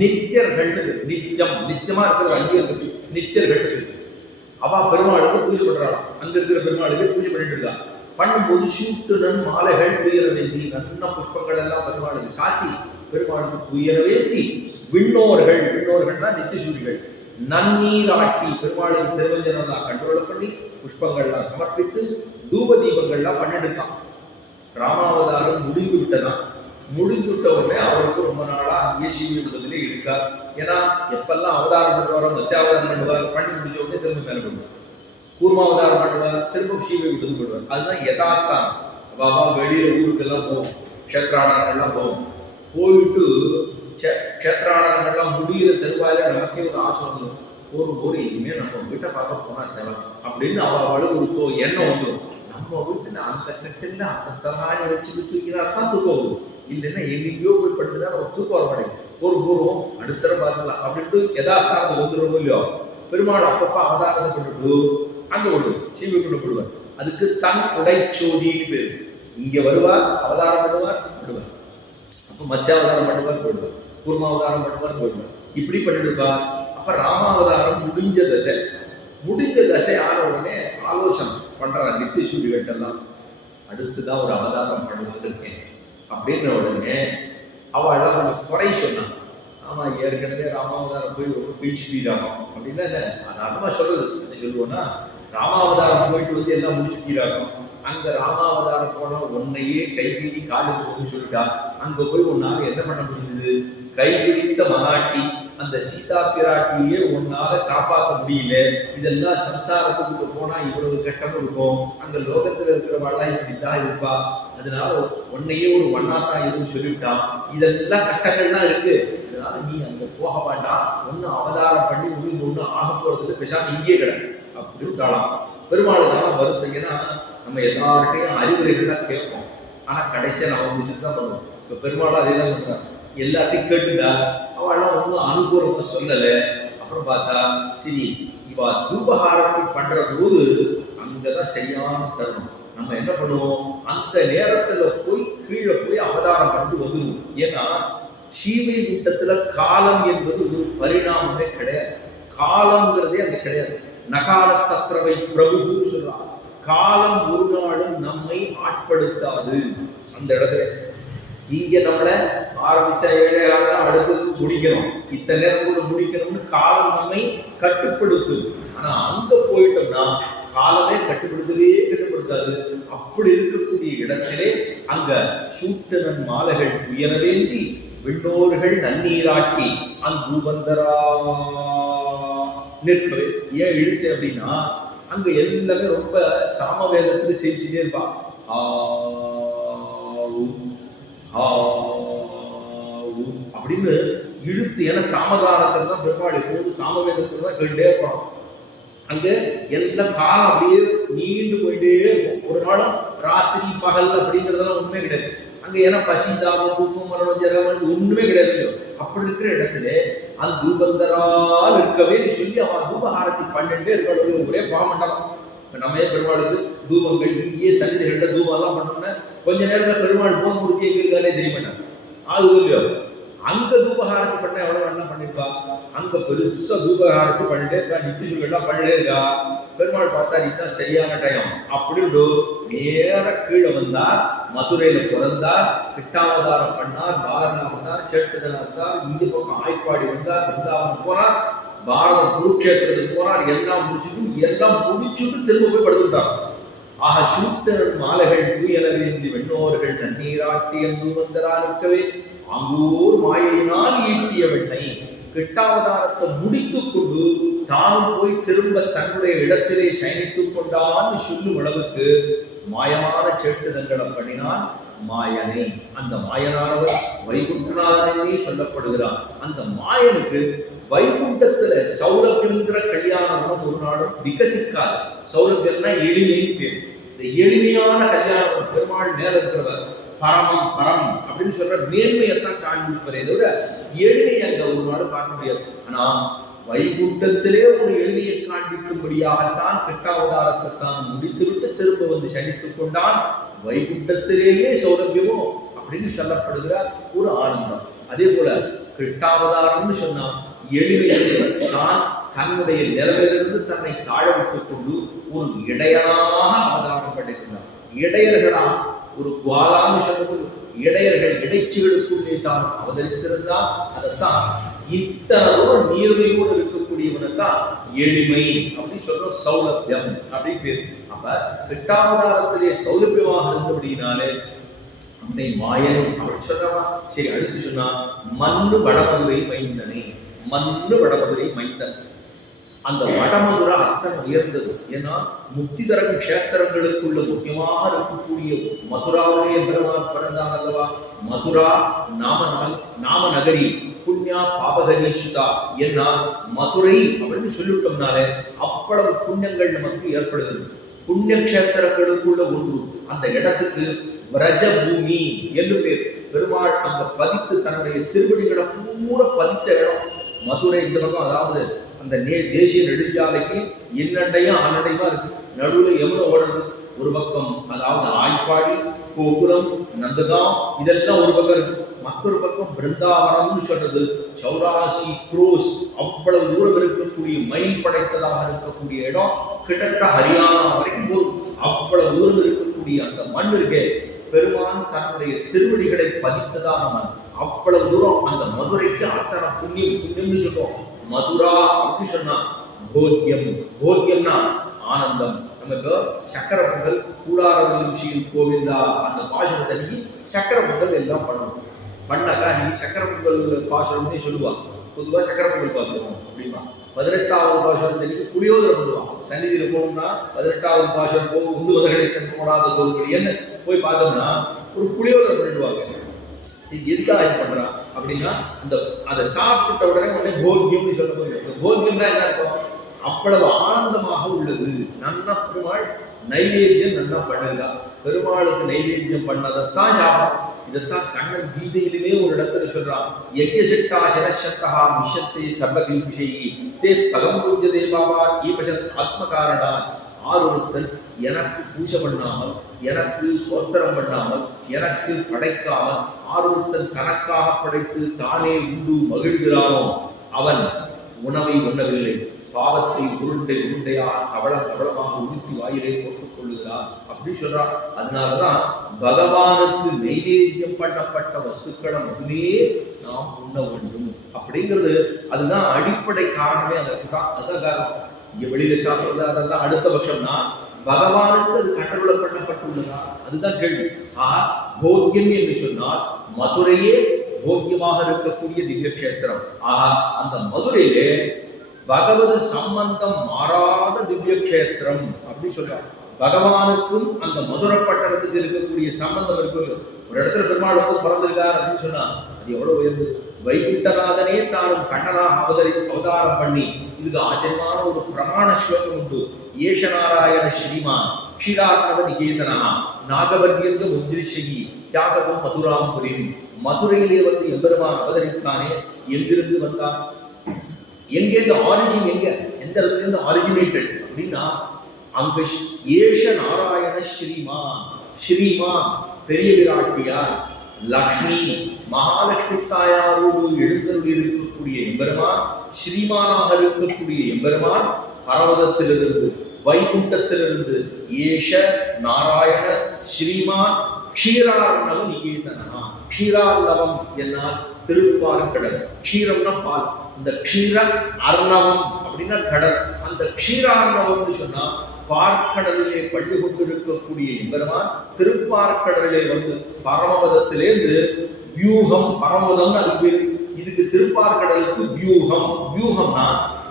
நித்தியர்கள். நித்தியம் நித்தியமா இருக்கிற அங்கே இருக்கு நித்தியர்கள். அவா பெருமாளுக்கு பூஜை பண்றாளாம். அங்க இருக்கிற பெருமாளுக்கு பூஜை பண்ணிட்டு இருக்கா. பண்ணும்போது சூட்டுடன் மாலைகள் துயர வேண்டி நல்ல புஷ்பங்கள் எல்லாம் பெருமாளுக்கு சாத்தி பெருமாளுக்கு துயர வேண்டி விண்ணோர்கள் விண்ணோர்கள்னா நித்தியசூரிகள் நன்னீராட்டி பெருமாளுக்கு திருவஞ்சனெல்லாம் கண்ட்ரோல் பண்ணி புஷ்பங்கள்லாம் சமர்ப்பித்து தூப தீபங்கள்லாம் பண்ணிட்டு இருக்கான். ராமாவதாரம் முடிந்து விட்டதான். முடிந்து விட்ட உடனே அவருக்கு ரொம்ப நாளா அங்கேயே சீவியத்திலே இருக்கார். ஏன்னா எப்பெல்லாம் அவதாரம் பண்ணுவாரோ மச்சாவதாரம் பண்ணுவார், பண்ணி முடிச்ச உடனே திரும்ப மேல பண்ணுவார். கூர்மாவதாரம் பண்ணுவார், திரும்ப சீவை விட்டு போடுவார். அதுதான் யதாஸ்தானம். பாபா வெளியில ஊருக்கெல்லாம் போவோம், க்ஷேத்ராடனங்கள்லாம் போவோம். போயிட்டு க்ஷேத்ராடனங்கள்லாம் முடிகிற தெருவாயில நமக்கே ஒரு ஆசை வந்துடும். ஒரு இனிமே நம்ம வீட்டை பார்க்க போனா தேவை அப்படின்னு அவளுக்கு ஒரு எண்ணம் வந்துடும். நம்ம வீட்டுல அந்த கட்டில அந்த தலாணி வச்சுட்டு தூக்கினால்தான் தூக்கம் வரும். இல்லைன்னா எங்கேயோ போய் படுத்துனா நம்ம தூக்கம் வர மாட்டேங்குது. ஒரு பூர்வம் அடுத்த பார்க்கலாம் அப்படின்ட்டு யதாஸ்தானத்தை வந்துடும் இல்லையோ. பெருமாள் அப்பப்ப அவதாரத்தை கொண்டுட்டு அங்க விடுவார், சீவை கொண்டு விடுவார். அதுக்கு தன் உடைச்சோதின்னு பேரு. இங்க வருவார், அவதாரம் பண்ணுவார், விடுவார். அப்ப மத்ஸ்யாவதாரம் பண்ணுவார், போயிடுவார். கூர்மாவதாரம் பண்ணுவார், போயிடுவார். இப்படி பண்ணிட்டு இருப்பார். அப்ப ராமாவதாரம் முடிஞ்ச தசை ஆன உடனே ஆலோசனை பண்றார் நித்தியசூரிகள்லாம். அடுத்துதான் ஒரு அவதாரம் பண்ணுவது இருக்கேன் அப்படின்ற உடனே அவள் குறை சொன்னான். ஆமா, ஏற்கனவே ராமாவதாரம் போய் ரொம்ப பீழ்ச்சி பீராகும் அப்படின்னா என்ன சாதாரணமா சொல்றது. சொல்லுவோம்னா ராமாவதாரம் போயிட்டு வந்து எல்லாம் முடிச்சு பீராகும். அங்க ராமாவதாரம் போனா உன்னையே கைகீறி காலுக்கு சொல்லிட்டா, அங்க போய் உன்னால என்ன பண்ண முடியுது? கைபிடித்த மகாட்டி அந்த சீதா பிராட்டியே உன்னால காப்பாற்ற முடியல. இதெல்லாம் சம்சாரத்துக்கு போனா இவ்வளவு கஷ்டம் இருக்கும். அங்க லோகத்துல இருக்கிறவாள்லாம் இப்படித்தான் இருப்பா. அதனால உன்னையே ஒரு ஒன்னாத்தான் இருந்து சொல்லிவிட்டான். இதெல்லாம் கட்டங்கள்லாம் இருக்கு. அதனால நீ அங்க போக வேண்டாம். ஒண்ணு அவதாரம் பண்ணி ஒண்ணு ஆக போறதுல பேசாம இங்கே கிட அப்படி விட்டாலாம். பெருமாளுக்கெல்லாம் வருத்தம். ஏன்னா நம்ம எல்லார்ட்டையும் அறிவுரைகள்லாம் கேட்போம். ஆனா கடைசியா நம்ம முடிச்சுட்டு தான் பண்ணுவோம். இப்ப பெருமாளும் அதே தான் பண்றான். எல்லாத்தையும் கேட்டுட்டா அவெல்லாம் ஒன்றும் அனுகூலமா சொல்லலை. அப்புறம் பார்த்தா சரி இவா தூபஹாரத்தை பண்ற போது அங்கதான் சரியான தருணம். நம்ம என்ன பண்ணுவோம்? அந்த நேரத்துல போய் கீழே போய் அவதாரம் பண்ணிட்டு வந்துடுவோம். ஏன்னா சீவை கூட்டத்துல காலம் என்பது ஒரு பரிணாமமே கிடையாது. காலம்ங்கிறதே அங்க கிடையாது. நகாலஸ்தத்ரவை பிரபுன்னு சொல்றான். காலம் ஒரு நாளும் நம்மை ஆட்படுத்தாது. அந்த இடத்துல இங்க நம்மள ஆரம்பிச்ச 7 அடுத்து முடிக்கணும், இத்தனை நேரத்துக்குள்ள முடிக்கணும்னு காலம் நம்மை கட்டுப்படுத்தும். ஆனா அங்க போயிட்டோம்னா காலமே கட்டுப்படுத்தாது. அப்படி இருக்கக்கூடிய இடத்திலே அங்க சூட்டனன் மாலைகள் உயரவேந்தி விண்ணோர்கள் நன்னீராட்டி அந்தூபந்தரா நிற்பது. ஏன் இழுத்து அப்படின்னா அங்க எல்லாமே ரொம்ப சாமவேதத்துக்கு செஞ்சுட்டே இருப்பான். அப்படின்னு இழுத்து. ஏன்னா சாமகாலத்துல தான் பெருமாள் எப்போது சாமவேதத்துல தான் கேட்டே இருப்பான். அங்க எல்லாம் காலம் அப்படியே நீண்டு போயிட்டே இருக்கும். ஒரு நாளும் ராத்திரி பகல் அப்படிங்கிறதெல்லாம் ஒண்ணுமே கிடையாது அங்க. ஏன்னா பசி தாகம் தூக்கம் மரணம் ஜரம் ஒண்ணுமே கிடையாது. அப்படி இருக்கிற இடத்துல அந்த தூபந்தரால் இருக்கவே சொல்லி அவன் தூபஹாரத்தை பண்ணிட்டே இருக்க. ஒரே பாமண்டலம். நம்ம பெருமாளுக்கு தூபங்கள் இங்கேயே சன்னிதிகள்ல தூபம் எல்லாம் பண்ணோம்னா கொஞ்ச நேரத்தில் பெருமாள் போன் முடிச்சு எங்க இருக்கானே தெரிய மாட்டாங்க. ஆகுது இல்லையோ? அங்க தூபஹாரத்தை பண்ண எவ்வளவு என்ன பண்ணிருப்பா? அங்க பெருசா தூபஹாரத்தை பண்ணிட்டே இருக்கா. நித்திய சொல்லிலாம் பண்ணிட்டே இருக்கா. பெருமாள் பார்த்தா இதுதான் சரியான டைம் அப்படின்னு நேர கீழே வந்தார். மதுரையில பிறந்தார். கிட்டாவதாரம் பண்ணார். பாலனா வந்தார். சேட்டுதனா இருந்தார். இந்த பக்கம் ஆய்ப்பாடி வந்தார். பிருந்தாவனம் போனார். பாரதம் குருக்ஷேத்திரத்துக்கு போனார். எல்லாம் முடிச்சுட்டு திரும்ப போய் படுத்துட்டார். ஆக சூட்டனன் மாலைகள் தூயலவேந்தி வெண்ணோர்கள் நன்னீராட்டி என்று வந்தரானுக்கவே அங்கூர் மாயினால் ஈட்டிய வெண்ணை கிட்டாவதாரத்தை முடித்துக் கொண்டு தானும் போய் திரும்ப தன்னுடைய இடத்திலே சயனித்துக் கொண்டான்னு சொல்லும் அளவுக்கு மாயமான சேட்டுதங்களை பண்ணினான் மாயனை. அந்த மாயனானவர் வைகுண்டநாதனே சொல்லப்படுகிறான். அந்த மாயனுக்கு வைகுண்டத்துல சௌலபியம்ங்கிற கல்யாணம் ஒரு நாளும் விகசிக்காது. சௌலபியம்னா எளிமைன்னு பேர். இந்த எளிமையான கல்யாணம் பெருமாள் மேல இருக்கிறவர் பரமம் பரம் அப்படின்னு சொல்ற மேன்மையத்தான் காண்பிப்பதே தவிர எளிமையை அங்க ஒரு நாள் பார்க்க முடியாது. ஆனா வைகுண்டத்திலே ஒரு எளிமையை காண்பிக்கும்படியாகத்தான் கிட்டாவதாரத்தை தான் முடித்துவிட்டு திரும்ப வந்து சனித்துக் கொண்டான். வைகுண்டத்திலேயே சௌலபியமோ அப்படின்னு சொல்லப்படுகிற ஒரு ஆனந்தம். அதே போல கிட்டாவதாரம்னு சொன்னா எளிமையில் தான் தன்னுடைய நிலவிலிருந்து தன்னை தாழ விட்டுக் கொண்டு ஒரு இடையனாக அவதாரம் பண்ணியிருந்தார். இடையர்களா ஒரு குவாலான்னு சொல்லும்போது இடையர்கள் இடைச்சிகளுக்குள்ளே தான் அவதரித்திருந்தால் அதைத்தான் இத்தனை நீர்மையோடு இருக்கக்கூடியவனத்தான் எளிமை அப்படின்னு சொல்ற சௌலபியம் அப்படின்னு பேர். அப்ப கிட்டாவதாரத்திலே சௌலபியமாக இருந்தபடினாலே அந்த மாயன் அப்படி சொல்றவா. சரி, அடுத்து சொன்னா மண்ணு வடமதுரை மைந்தனை. மண்ணு வடமதுரை மைந்தன். அந்த வடமதுரை அத்தனை உயர்ந்தது. ஏன்னா முக்திதரன் கஷேத்திரங்களுக்குள்ள முக்கியமாக இருக்கக்கூடிய மதுராவுடைய பெருமான் பிறந்தான் அல்லவா. மதுரா நாம நகரி புண்ணியா பாபகனீஷிதா. ஏன்னா மதுரை அப்படின்னு சொல்லிவிட்டோம்னாலே அவ்வளவு புண்ணியங்கள் நமக்கு ஏற்படுகிறது. புண்ணிய கஷேத்திரங்களுக்குள்ள ஒன்று. அந்த இடத்துக்கு விரஜ பூமி என்று பேர். பெருமாள் அங்க பதித்து தன்னுடைய திருவடிகளை பூரா பதித்த இடம் மதுரை. இந்த பக்கம் அதாவது அந்த தேசிய நெடுஞ்சாலைக்கு இன்னண்டையும் அன்னண்டையுமா இருக்கு. நடுவில் யமுனை ஓடுறது ஒரு பக்கம். அதாவது ஆய்ப்பாடி, கோகுலம், நந்தகாம் இதெல்லாம் ஒரு பக்கம் இருக்கு. மற்றொரு பக்கம் பிருந்தாவனம்னு சொல்றது 84 crores அவ்வளவு தூரம் இருக்கக்கூடிய மைல் படைத்ததாக இருக்கக்கூடிய இடம். கிட்டத்தட்ட ஹரியானா வரைக்கும் போகும். அவ்வளவு தூரம் இருக்கக்கூடிய அந்த மண் இருக்கே, பெருமான் தன்னுடைய திருவடிகளை பதித்ததாக மண். அவ்வளவு தூரம் அந்த மதுரைக்கு அத்தனை புண்ணியம்னு சொல்றோம். மதுரா அப்படின்னு சொன்னா போக்கியம். போக்கியம்னா ஆனந்தம். நம்ம இப்போ சக்கரை பொங்கல் கூடாரவல்லும் ஸ்ரீ கோவிந்தா அந்த பாசுரத்தன்னைக்கு சக்கரை பொங்கல் எல்லாம் பண்ணணும். பண்ணாக்கா நீ சக்கரை பொங்கல் பாசுரம்னே சொல்லுவாங்க. பொதுவாக சக்கரை பொங்கல் பாசுரம் அப்படிமா. 18வது பாசுரத்தன்னைக்கு புளியோதரை பண்ணுவான். சன்னிதியில் போகணும்னா 18வது பாசுரம் போக உந்துவதர்களை தன் போடாத தோல்படின்னு போய் பார்த்தோம்னா ஒரு புளியோதரை பண்ணிடுவாங்க. சரி, எதுக்காக இது பண்றான் அப்படின்னா அந்த அதை சாப்பிட்ட உடனே போக்கியம்னு சொல்ல முடியும். போக்கியம்னா என்ன இருக்கும்? அவ்வளவு ஆனந்தமாக உள்ளது. நன்னா பெருமாள் நைவேத்தியம் நன்னா பண்ணுதா, பெருமாளுக்கு நைவேத்தியம் பண்ணதைத்தான் சாப்பிடும். இதைத்தான் கண்ணன் கீதையிலுமே ஒரு இடத்துல சொல்றான். யஜ்ஞசிட்டா சரசத்தா மிஷத்தை சர்வகில்பிஷயி தே பகம் பூஜ்யதே பாபா ஈபசத் ஆத்மகாரணா. ஆரொருத்தன் எனக்கு பூஜை பண்ணாமல், எனக்கு ஸ்தோத்திரம் பண்ணாமல், எனக்கு படைக்காமல் ஆரொருத்தன் தனக்காக படைத்து தானே உண்டு மகிழ்கிறானோ அவன் உணவை உண்ணவில்லை, பாவத்தை உருண்டை உருண்டையாக கவளமாக உடுத்தி வாயிலை போட்டுக் கொள்ளுகிறார் அப்படின்னு சொல்றான். அதனாலதான் பகவானுக்கு நைவேத்தியம் பண்ணப்பட்ட வஸ்துக்களை மட்டுமே நாம் உண்ண வேண்டும் அப்படிங்கிறது. அதுதான் அடிப்படை காரணமே. அதற்கு தான் அதுதான் காரணம். இங்க வெளியில சாப்பிடுறது அதெல்லாம் அடுத்த பட்சம்னா பகவானுக்கு அது கட்டளை பண்ணப்பட்டுள்ளதா, அதுதான் கேள்வி. போக்கியம் என்று சொன்னால் மதுரையே போக்கியமாக இருக்கக்கூடிய திவ்ய கஷேத்திரம். அந்த மதுரையிலே பகவது சம்பந்தம் மாறாத திவ்ய கஷேத்திரம் அப்படி சொல்றாங்க. பகவானுக்கும் அந்த மதுரை பட்டணத்துக்கு இருக்கக்கூடிய சம்பந்தம் இருக்கு. ஒரு இடத்துல பெருமாள் வந்து பிறந்திருக்கார் அப்படின்னு சொன்னா அது எவ்வளவு உயர்ந்தது. வைகுண்டநாதனே தானும் கண்ணனாக அவதாரம் பண்ணி இதுக்கு ஆச்சரியமான ஒரு பிரமாண ஸ்லோகம் உண்டு. ஏஷ நாராயண ஸ்ரீமான் க்ஷீராத்மவ நிகேதனா நாகவர்யந்த முத்ரிஷகி தியாகவும் மதுராம் புரியும். மதுரையிலே வந்து எம்பெருமான் அவதரித்தானே, எங்கிருந்து வந்தான், எங்கேருந்து ஆரிஜின், எந்த இடத்துல இருந்து ஆரிஜினேட்டட் அப்படின்னா அங்க ஏஷ நாராயண ஸ்ரீமான். ஸ்ரீமான் பெரிய விராட்டியார், லக்ஷ்மி மகாலட்சுமி தாயாரோடு எழுந்தருள் இருக்கக்கூடிய எம்பெருமான், ஸ்ரீமானாக இருக்கக்கூடிய எம்பெருமான் பர்வதத்திலிருந்து வைகுண்டத்திலிருந்து ஏஷ நாராயண ஸ்ரீமான் க்ஷீரார்ணவ நிகேதனா. க்ஷீரார்ணவம் என்னால் திருப்பார்கடல். க்ஷீரம்னா பால். இந்த க்ஷீர அர்ணவம் அப்படின்னா கடல். அந்த க்ஷீரார்ணவம்னு சொன்னா பார்க்கடலிலே பள்ளி கொண்டிருக்கக்கூடிய எம்பெருமான் திருப்பார்கடலிலே வந்து பரமபதத்திலேருந்து வியூகம், பரமபதம் அது பேரு. இதுக்கு திருப்பார்கடலுக்கு வியூகம். வியூகம்னா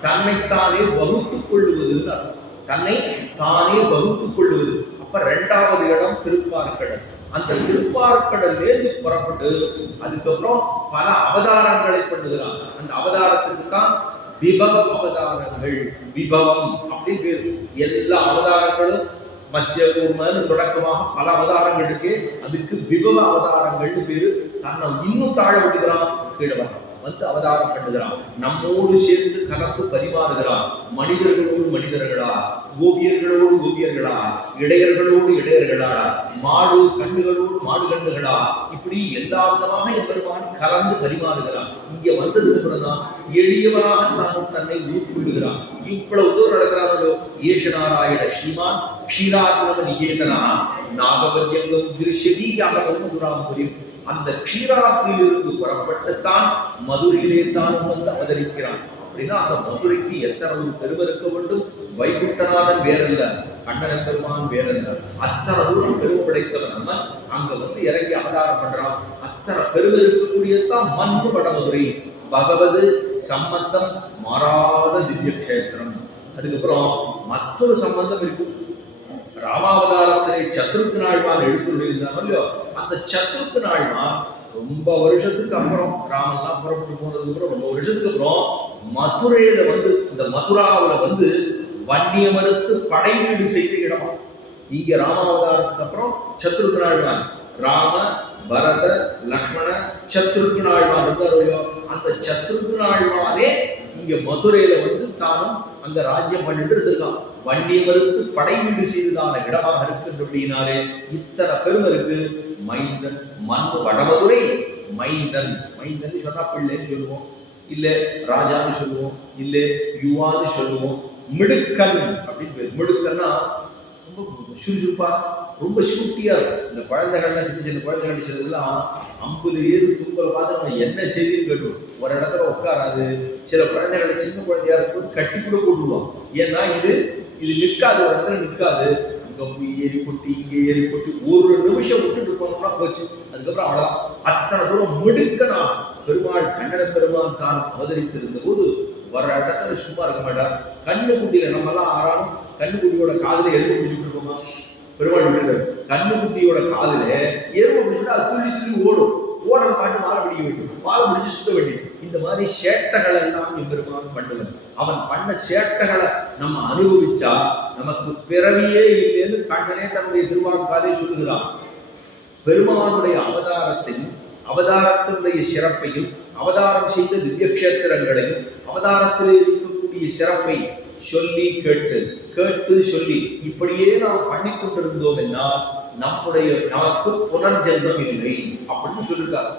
தன்னைத்தானே வகுத்துக் கொள்ளுவதுன்னு அர்த்தம். தன்னை தானே வகுத்துக் கொள்ளுவது. அப்ப 2வது இடம் திருப்பார்கடல். அந்த திருப்பார்கடல்லேருந்து புறப்பட்டு அதுக்கப்புறம் பல அவதாரங்களை பண்ணுகிறான். அந்த அவதாரத்துக்கு தான் விபவ அவதாரங்கள். விபவம் அப்படின்னு பேரு. எல்லா அவதாரங்களும் மத்ஸ்ய கூர்மன்னு தொடக்கமாக பல அவதாரங்கள் இருக்கு. அதுக்கு விபவ அவதாரங்கள்னு பேரு. தன்னை இன்னும் தாழ விடுகிறான், கீழே வந்து அவதாரம் பண்ணுகிறான். நம்மோடு சேர்ந்து கலந்து பரிமாறுகிறான். மனிதர்களோடு மனிதர்களா, கோபியர்களோடு கோபியர்களா, இடையர்களோடு இடையர்களா, மாடு கண்ணுகளோடு மாடு கண்ணுகளா, இப்படி எல்லா விதமாக எம்பெருமான் கலந்து பரிமாறுகிறான். இங்க வந்ததுக்கு பிறகுதான் எளியவராக தானும் தன்னை உட்கொள்ளுகிறான். இவ்வளவு தூரம் நடக்கிறார்களோ. ஏஷநாராயண ஸ்ரீமான் க்ஷீராத்மவ நிகேதனா நாகவர்யங்கம் திருஷ்யதி யாகவும் மதுராம் புரியும். அந்த க்ஷீராத்திலிருந்து புறப்பட்டுத்தான் மதுரையிலே தான் வந்து அவதரிக்கிறான். அப்படின்னா அந்த மதுரைக்கு எத்தனை ஒரு பெருமை இருக்க வேண்டும். வைகுண்டநாதன் வேறல்ல, கண்ணன் பெருமான் வேறல்ல. அத்தனை தூரம் பெருமை படைத்தவன் நம்ம அங்க வந்து இறங்கி அவதாரம் பண்றான். அத்தனை பெருமை இருக்கக்கூடியதான் மண்ணு வடமதுரை. பகவது சம்பந்தம் மாறாத திவ்ய கஷேத்திரம். அதுக்கப்புறம் மற்றொரு சம்பந்தம் இருக்கு. ராமாவதாரத்திலே சத்ருக்னாழ்வான் எழுத்துள்ளாங்க இல்லையோ, அந்த சத்ருக்னாழ்வான் ரொம்ப வருஷத்துக்கு அப்புறம் ராமன்லாம் புறப்பட்டு போனதுக்கு அப்புறம் ரொம்ப வருஷத்துக்கு அப்புறம் மதுரையில வந்து இந்த மதுராவில் வந்து வன்னிய மறுத்து படை வீடு செய்த இடமா. இங்க ராமாவதாரத்துக்கு அப்புறம் சத்ருக்னாழ்வான் ராம பரத லக்ஷ்மண சத்ருக்னாழ்வான் இருந்தாரோ, அந்த சத்ருக்னாழ்வானே இங்க மதுரையில வந்து தானும் அந்த ராஜ்யம் பண்ணிட்டு இருக்கான். வண்டி மறுத்து படை வீடு செய்ததான இடமாக இருக்கின்றபடியினாலே இத்தனை பெருமை இருக்கு. மைந்தன் மண் வடமதுரை மைந்தன். மைந்தன் சொன்னா பிள்ளைன்னு சொல்லுவோம், இல்ல ராஜான்னு சொல்லுவோம், இல்ல யுவான்னு சொல்லுவோம். மிடுக்கன் அப்படின்னு பேர். மிடுக்கன்னா ரொம்ப சுறுசுறுப்பா, ரொம்ப சூட்டியா இருக்கும். இந்த குழந்தைகள்லாம் சின்ன சின்ன குழந்தைகள் சிலதுலாம் அம்புல ஏறு தும்பலை பார்த்து நம்ம என்ன செய்தின்னு கேட்டுவோம். ஒரு இடத்துல உட்காராது. சில குழந்தைகளை சின்ன குழந்தையா இருக்கும்போது கட்டி கூட போட்டுருவான். ஏன்னா இது இது நிற்காது, ஒரு இடத்துல நிற்காது. அங்க போய் ஏறி கொட்டி இங்கே ஏறி கொட்டி ஒரு நிமிஷம் விட்டுட்டு போனோம்னா போச்சு. அதுக்கப்புறம் அவ்வளவுதான். அத்தனை தூரம் மிடுக்கனா பெருமாள் கன்னட பெருமாள் தான் அவதரித்திருந்த போது வர இடத்துல சும்மா இருக்க மாட்டார். கண்ணுக்குட்டியில நம்ம எல்லாம் ஆறாலும் கண்ணுக்குட்டியோட காதுல எருமை பிடிச்சிட்டு இருக்கோமா? பெருமாள் விடுதல் கண்ணுக்குட்டியோட காதுல எருமை பிடிச்சிட்டு அது துள்ளி துள்ளி ஓடும். ஓடுற பாட்டு மாலை பிடிக்க வேண்டும், மாலை பிடிச்சு சுத்த வேண்டியது. இந்த மாதிரி சேட்டைகள் எல்லாம் எம்பெருமான் பண்ணுவன். அவன் பண்ண சேட்டைகளை நம்ம அனுபவிச்சா நமக்கு பிறவியே இல்லைன்னு கண்ணனே தன்னுடைய திருவாக்காலே சொல்லுகிறான். பெருமானுடைய அவதாரத்தையும் அவதாரத்தினுடைய சிறப்பையும் அவதாரம் செய்த திவ்ய கஷேத்திரங்களையும் அவதாரத்தில் இருக்கக்கூடிய சிறப்பை சொல்லி கேட்டு கேட்டு சொல்லி இப்படியே நாம் பண்ணி கொண்டிருந்தோம் என்றால் நமக்கு புனர்ஜென்மம் இல்லை அப்படின்னு சொல்லிருக்கார்.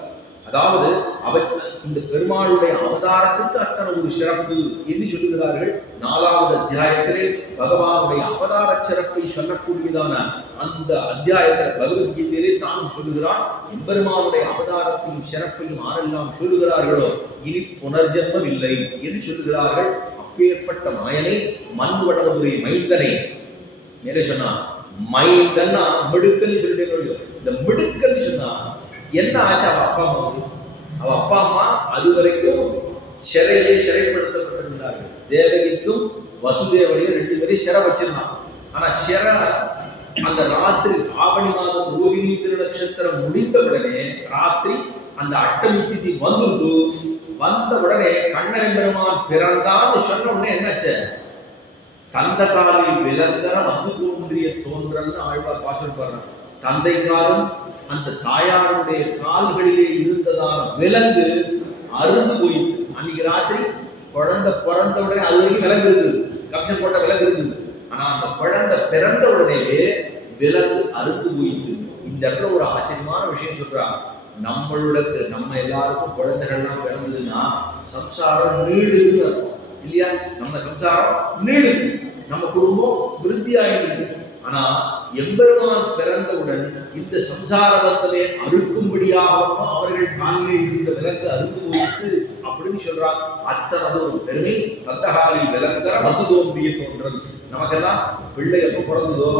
அதாவது இந்த பெருமாளுடைய அவதாரத்துக்கு அத்தனை ஒரு சிறப்பு என்று சொல்லுகிறார்கள். 4வது அத்தியாயத்திலே பகவானுடைய அவதார சிறப்பை சொல்லக்கூடியதான அந்த அத்தியாயத்தில் பகவத்கீதையிலே தானும் சொல்லுகிறான். எம்பெருமானுடைய அவதாரத்தையும் சிறப்பையும் ஆரெல்லாம் சொல்லுகிறார்களோ இனி புனர்ஜென்மம் இல்லை என்று சொல்லுகிறார்கள். அப்பேற்பட்ட மாயனை மண்வடமுறை மைந்தனை மேலே சொன்னா மைந்தன்னா மிடுக்கல் சொல்லிட்டே. இந்த மிடுக்கல் சொன்னா என்ன ஆச்சு? அவ அப்பா அம்மா அது வரைக்கும் சிறையிலே சிறைப்படுத்தப்பட்டிருந்தார்கள். தேவகிக்கும் வசுதேவரையும் 2 பேரையும் சிறை வச்சிருந்தான். ஆனா சிறை அந்த ராத்திரி ஆவணி மாதம் ரோகிணி திருநட்சத்திரம் முடிந்த உடனே ராத்திரி அந்த அட்டமி திதி வந்துருது. வந்த உடனே கண்ணன் பெருமான் பிறந்தான்னு சொன்ன உடனே என்னாச்சு? தந்த காலில் விலங்கர வந்து தோன்றிய தோன்றல்னு ஆழ்வார் பாசல் பாடுறான். தந்தை காலம் அந்த தாயாருடைய கால்களிலே இருந்ததான விலங்கு அருந்து போயிட்டு அன்னைக்கு ராத்திரி குழந்தை பிறந்த உடனே அது வரைக்கும் விலங்கு இருந்தது, கம்சன் போட்ட விலங்கு இருந்தது. ஆனா அந்த குழந்தை பிறந்த உடனேயே விலங்கு அருந்து போயிட்டு. இந்த இடத்துல ஒரு ஆச்சரியமான விஷயம் சொல்றா. நம்ம எல்லாருக்கும் குழந்தைகள்லாம் பிறந்ததுன்னா சம்சாரம் நீளுதுன்னு அர்த்தம் இல்லையா? நம்ம சம்சாரம் நீளுது, நம்ம குடும்பம் விருத்தியாயிடுது. ஆனா எம்பெருமான் பிறந்தவுடன் இந்த சம்சார பந்தமே அறுக்கும்படியாகவும் அவர்கள் காலிலே இருந்த விலங்கு அறுத்து போயிட்டு அப்படின்னு சொல்றாங்க. அத்தனை ஒரு பெருமை தந்தகாலில் விலங்குற வந்து தோன்றிய தோன்றது. நமக்கெல்லாம் பிள்ளை எப்ப பிறந்ததோ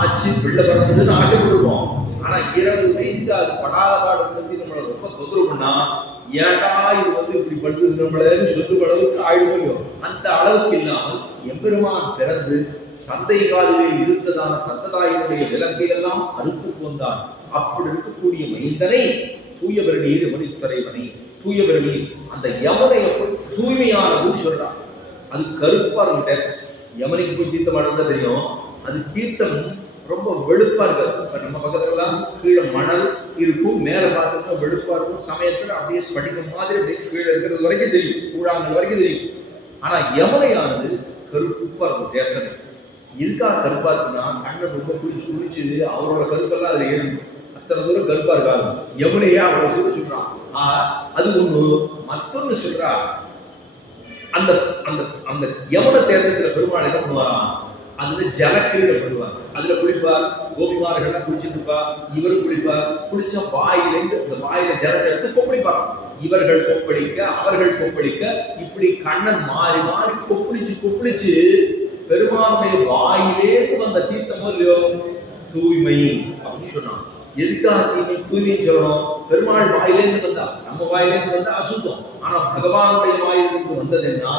ஆச்சு பிள்ளை பிறந்ததுன்னு ஆசைப்படுவோம். ஆனா 20 வயசுக்கு அது படாத பாடு பத்தி நம்மளை ரொம்ப தொந்தரவு பண்ணா ஏன்டா இது இப்படி படுத்துது நம்மளன்னு சொல்லும் அளவுக்கு ஆயிடுவோம். அந்த அளவுக்கு இல்லாமல் எம்பெருமான் பிறந்து தந்தை காலிலே இருந்ததான தந்ததாயினுடைய விலங்கை எல்லாம் அறுத்து போந்தான். அப்படி இருக்கக்கூடிய மைந்தனை தூயவரணீர் யமனித்துறைவனை தூயவரணி அந்த யமனை எப்படி தூய்மையானதுன்னு சொல்றான். அது கருப்பா இருக்க யமனுக்கு போய் தீர்த்தம் ஆடுறதா தெரியும். அது தீர்த்தம் ரொம்ப வெளுப்பா இருக்காது. இப்ப நம்ம பக்கத்துலாம் கீழே மணல் இருக்கும், மேல பார்த்தோம்னா வெளுப்பா இருக்கும். சமயத்துல அப்படியே ஸ்படிக்கும் மாதிரி அப்படியே கீழே இருக்கிறது வரைக்கும் தெரியும், கூழாங்கல் வரைக்கும் தெரியும். ஆனா யமனையானது கருப்பா இருக்கும். தேர்தலை இதுக்காக கருப்பா இருக்குன்னா கண்ணன் ரொம்ப குளிச்சு அவரோட கருப்பெல்லாம் அதுல ஏறும். அத்தனை தூரம் கருப்பா இருக்காங்க. யமுனையா அவ்வளவு தூரம் சொல்றான். அது ஒண்ணு. மத்தொன்னு சொல்றா, அந்த அந்த அந்த யமுன தேர்தல பெருமாள் என்ன பண்ணுவாராம்? அதுல ஜலக்கிரீட பண்ணுவார். அதுல குளிப்பார். கோபிமார்கள்லாம் குளிச்சுட்டு இருப்பா. இவரும் குளிப்பார். குளிச்சா வாயிலிருந்து அந்த வாயில ஜலத்தை எடுத்து கொப்பளிப்பார். இவர்கள் கொப்பளிக்க அவர்கள் கொப்பளிக்க இப்படி கண்ணன் மாறி மாறி கொப்பளிச்சு பெருமானுடைய வாயிலேந்து வந்த தீர்த்தமோ இல்லையோ தூய்மை அப்படின்னு சொன்னான். எதுக்காக தூய்மைன்னு சொல்லணும்? பெருமாள் வாயிலேந்து வந்தா, நம்ம வாயிலேந்து வந்தா அசுத்தம். ஆனா பகவானுடைய வாயிலிருந்து வந்தது என்ன?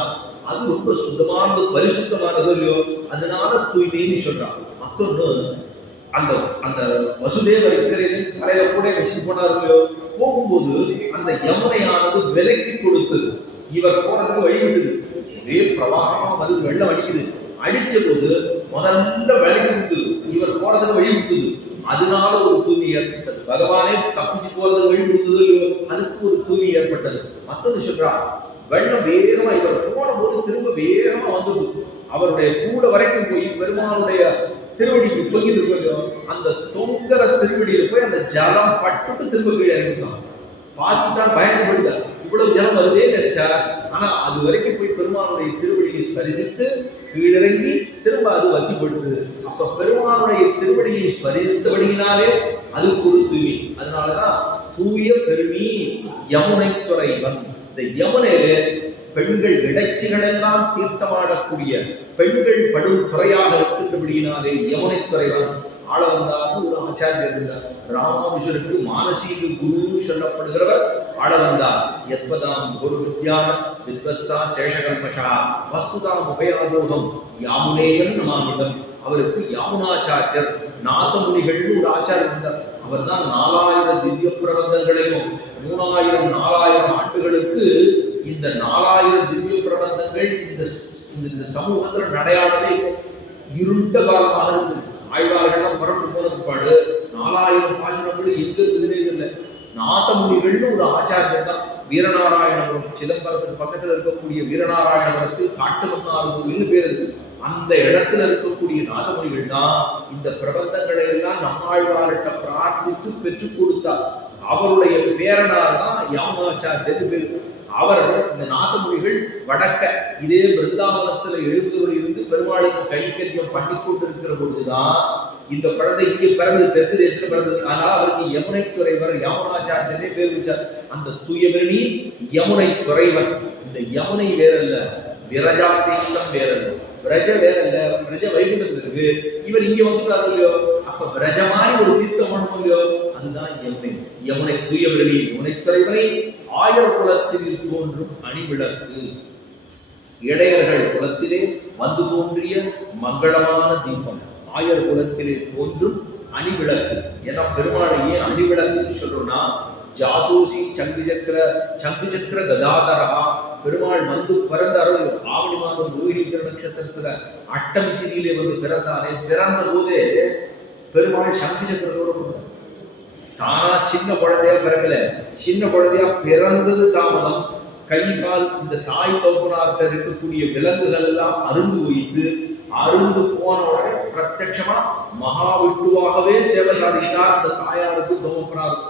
அது ரொம்ப சுத்தமானது, பரிசுத்தமானது இல்லையோ, அதனால தூய்மைன்னு சொல்றான். மற்றொன்று, அந்த அந்த வசுதேவர் கரையில கூட வச்சுட்டு போனார் இல்லையோ, போகும்போது அந்த யமுனையானது விலக்கி கொடுத்தது. இவர் போறதுக்கு வழி விட்டுது. ஒரே பிரவாகமா வந்து வெள்ளம் அடிக்குது. அடிச்ச போது முதல்ல விலகி விட்டுது, இவர் போறதுக்கு வழி விட்டுது. அதனால ஒரு தூய்மை ஏற்பட்டது. பகவானே தப்பிச்சு போறதுக்கு வழி கொடுத்தது இல்லையோ, அதுக்கு ஒரு தூய்மை ஏற்பட்டது. மற்றொன்று சொல்றான், வெள்ளம் வேகமா இவர் போன போது திரும்ப வேகமா வந்துடுது. அவருடைய கூட வரைக்கும் போய் பெருமானுடைய திருவடிக்கு தொங்கிட்டு இருக்கோம். அந்த தொங்கர திருவடியில போய் அந்த ஜலம் பட்டுட்டு திரும்ப கீழே இறங்கிட்டான். பார்த்துட்டான், பயந்து போயிட்டார். இவ்வளவு ஜலம் வருதே நினைச்சா. ஆனா அது வரைக்கும் போய் பெருமானுடைய திருவடியை ஸ்பரிசித்து கீழிறங்கி திரும்ப அது வத்தி போயிடுது. அப்ப பெருமானுடைய திருவடியை ஸ்பரித்தபடியினாலே அதுக்கு ஒரு தூய்மை. அதனாலதான் தூய பெருமி யமுனை துறைவன். இந்த யமுனையில பெண்கள் இடைச்சிகள் எல்லாம் தீர்த்தமாடக்கூடிய பெண்கள் படும் துறையாக இருக்கின்றபடியினாலே யமுனை துறைவன் ஆள வந்தார்னு ஒரு ஆச்சாரியர் இருந்தார். ராமானுஜருக்கு மானசீக குருன்னு சொல்லப்படுகிறவர் ஆள வந்தார். எத்வதாம் குரு வித்யானம் வித்வஸ்தா சேஷகல்மஷா வஸ்துதாம் உபயாதோகம் யாமுனேயம் நமாமிதம். அவருக்கு யாமுனாச்சாரியர் நாதமுனிகள்னு ஒரு ஆச்சாரியர் இருந்தார். அவர் தான் 4000 திவ்ய பிரபந்தங்களையும் 3000-4000 ஆண்டுகளுக்கு இந்த 4000 திவ்ய பிரபந்தங்கள் இந்த சமூகத்தில் நடையாடவே இருண்ட காலமாக இருந்தது. ஆழ்வார்கள்லாம் புறப்பட்டு போனது பாடு 4000 பாசுரங்கள் எங்க இருக்குதுன்னே இல்லை. நாதமுனிகள்னு ஒரு ஆச்சாரியர் தான். வீரநாராயணபுரம் சிதம்பரத்துக்கு பக்கத்தில் இருக்கக்கூடிய வீரநாராயணபுரத்தில் காட்டுமன்னார்கோவில்னு பேர் இருக்கு. அந்த இடத்துல இருக்கக்கூடிய நாதமுனிகள் தான் இந்த பிரபந்தங்களை எல்லாம் நம்மாழ்வார்கிட்ட பிரார்த்தித்து பெற்றுக் கொடுத்தார். அவருடைய பேரனார் தான் யாமுனாச்சாரியர் பேர். அவர் இந்த நாதமுனிகள் வடக்க இதே பிருந்தாவனத்துல எழுந்தவர் இருந்து பெருமாளுக்கு கைங்கரியம் பண்ணி கொண்டிருக்கிற பொழுதுதான் இந்த குழந்தை இங்கே பிறந்தது, தெற்கு தேசத்துல பிறந்தது. ஆனால் அவருக்கு யமுனை துறைவர் யாமுனாச்சாரியனே பேர் வச்சார். அந்த தூயவரணி யமுனை துறைவர். இந்த யமுனை வேறல்ல, விரஜா தீர்த்தம் வேறல்ல, விரஜ வேறல்ல, விரஜ வைகுண்டத்தில் இருக்கு. இவர் இங்க வந்துட்டாரு இல்லையோ, அப்ப விரஜமானி ஒரு தீர்த்தம் பண்ணும் இல்லையோ, அதுதான் யமுனை. யமுனை தூயவரணி யமுனை துறைவனை ஆயர் குலத்தில் தோன்றும் அணிவிளக்கு. இடையர்கள் குலத்திலே வந்து தோன்றிய மங்களமான தீபம். ஆயர் குலத்திலே தோன்றும் அணிவிளக்கு. ஏன்னா பெருமாளையே அணிவிளக்குன்னு சொல்றோம்னா ஜாதூசி சங்கு சக்கர கதாதரா. பெருமாள் வந்து பிறந்தாரோ ஆவணி மாதம் ரோஹிணி நட்சத்திரத்துல அட்டமி திதியிலே வந்து பிறந்தானே. பிறந்த போதே பெருமாள் சங்கு சக்கரத்தோட தானா சின்ன குழந்தையா பிறக்கல. சின்ன குழந்தையா பிறந்தது தாமதம். கை கால் இந்த தாய் தகப்பனார்ட்ட இருக்கக்கூடிய விலங்குகள் எல்லாம் அருந்து வைத்து அருந்து போன உடனே பிரத்யட்சமா மகாவிஷ்ணுவாகவே சேவை சாதித்தார். அந்த தாயாருக்கு தகப்பனாருக்கு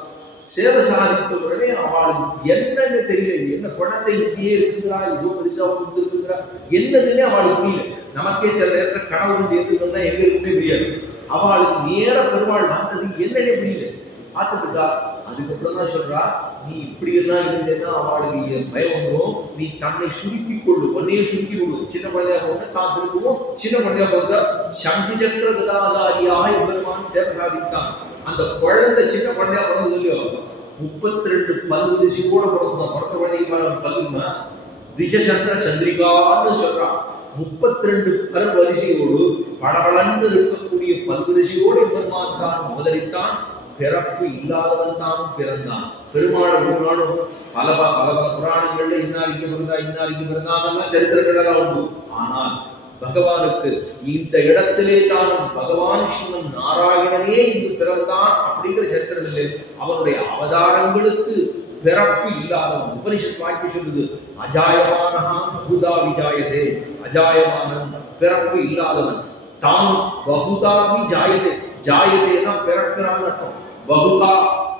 சேவை சாதித்த உடனே அவளுக்கு என்னன்னு தெரியல. என்ன குழந்தை இப்படியே இருக்குங்கிறா, இதோ பெருசா இருக்குங்கிறா, என்னதுன்னே அவளுக்கு புரியல. நமக்கே சில நேரத்தில் கனவு ஏற்றுதான் எங்க இருக்குமே புரியாது. அவளுக்கு நேர பெருமாள் வந்தது என்னன்னே புரியல. பார்த்துக்கிட்டா அதுக்கப்புறம் தான் சொல்றா, நீ இப்படி எல்லாம் இருந்தேன்னா அவளுக்கு பயம் வந்துடும். நீ தன்னை சுருக்கி கொள்ளு, ஒன்னையே சுருக்கி கொடு. சின்ன குழந்தையா போன தான் திரும்பவும் சின்ன குழந்தையா போக சங்கு சக்கர கதாதாரியாக எம்பெருமான் சேவை சாதித்தான். அந்த குழந்தை சின்ன குழந்தையா பிறந்தது இல்லையோ, 32 பல்வரிசையோட பிறந்தான். பிறந்த குழந்தைக்கு பல்லுமா திஜசந்திர சந்திரிகான்னு சொல்றான். 32 பல்வரிசையோடு பளபளன்னு இருக்கக்கூடிய பல்வரிசையோடு எம்பெருமான் தான் அவதரித்தான். பிறப்பு இல்லாதவன் தான் பிறந்தான். பெருமாள் ஒரு நாளும் பல புராணங்கள்ல இன்னாருக்கு பிறந்தாங்கெல்லாம் சரித்திரங்கள் எல்லாம் உண்டு. ஆனால் பகவானுக்கு இந்த இடத்திலே தான் பகவான் ஸ்ரீமன் நாராயணனே இங்கு பிறந்தான் அப்படிங்கிற சரித்திரம் இல்லை. அவனுடைய அவதாரங்களுக்கு பிறப்பு இல்லாதவன். உபனிஷத் வாக்கியம் சொல்லுது, அஜாயமானஹா பகுதா விஜாயதே. அஜாயமானன் பிறப்பு இல்லாதவன். தான் பகுதா விஜாயதே. ஜாயதேனா பிறக்கிறான் அர்த்தம். பகுதா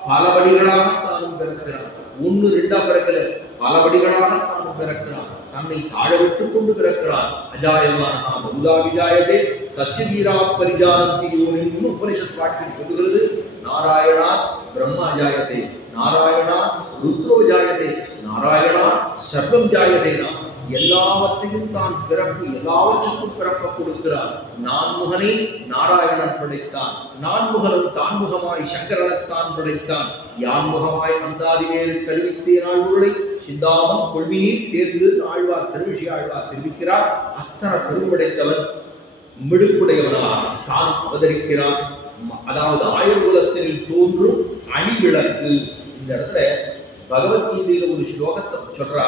பலபடிகளாக தானும் பிறக்கிறான். 1-2 பிறக்கல, பலபடிகளாக தானும் பிறக்கிறான். தன்னை தாழ விட்டுக் கொண்டு பிறக்கிறான். அஜாயமானஹா பகுதா விஜாயதே தஸ்ய வீரா பரிஜானந்தி யோனின்னு உபனிஷத் வாக்கியம் சொல்லுகிறது. நாராயணா பிரம்மா ஜாயதே, நாராயணா ருத்ரோ ஜாயதே, நாராயணா சர்வம் ஜாயதேனா எல்லாவற்றையும் தான் பிறப்பு, எல்லாவற்றுக்கும் பிறப்ப கொடுக்கிறார். நான்முகனை நாராயணன் படைத்தான். நான்முகனும் தான்முகமாய் சங்கரனைத்தான் படைத்தான். யான்முகமாய் அந்தாதிவேறு கருவித்தேன் ஆழ்வுகளை சிந்தாமம் கொள்வினீர் தேர்ந்து ஆழ்வார் திருவிஷி ஆழ்வார் தெரிவிக்கிறார். அத்தனை பெரும்படைத்தவன் மிடுக்குடையவனாக தான் அவதரிக்கிறான். அதாவது ஆயுர்குலத்தில் தோன்றும் அணிவிளக்கு. இந்த இடத்துல பகவத்கீதையில ஒரு ஸ்லோகத்தை சொல்றா,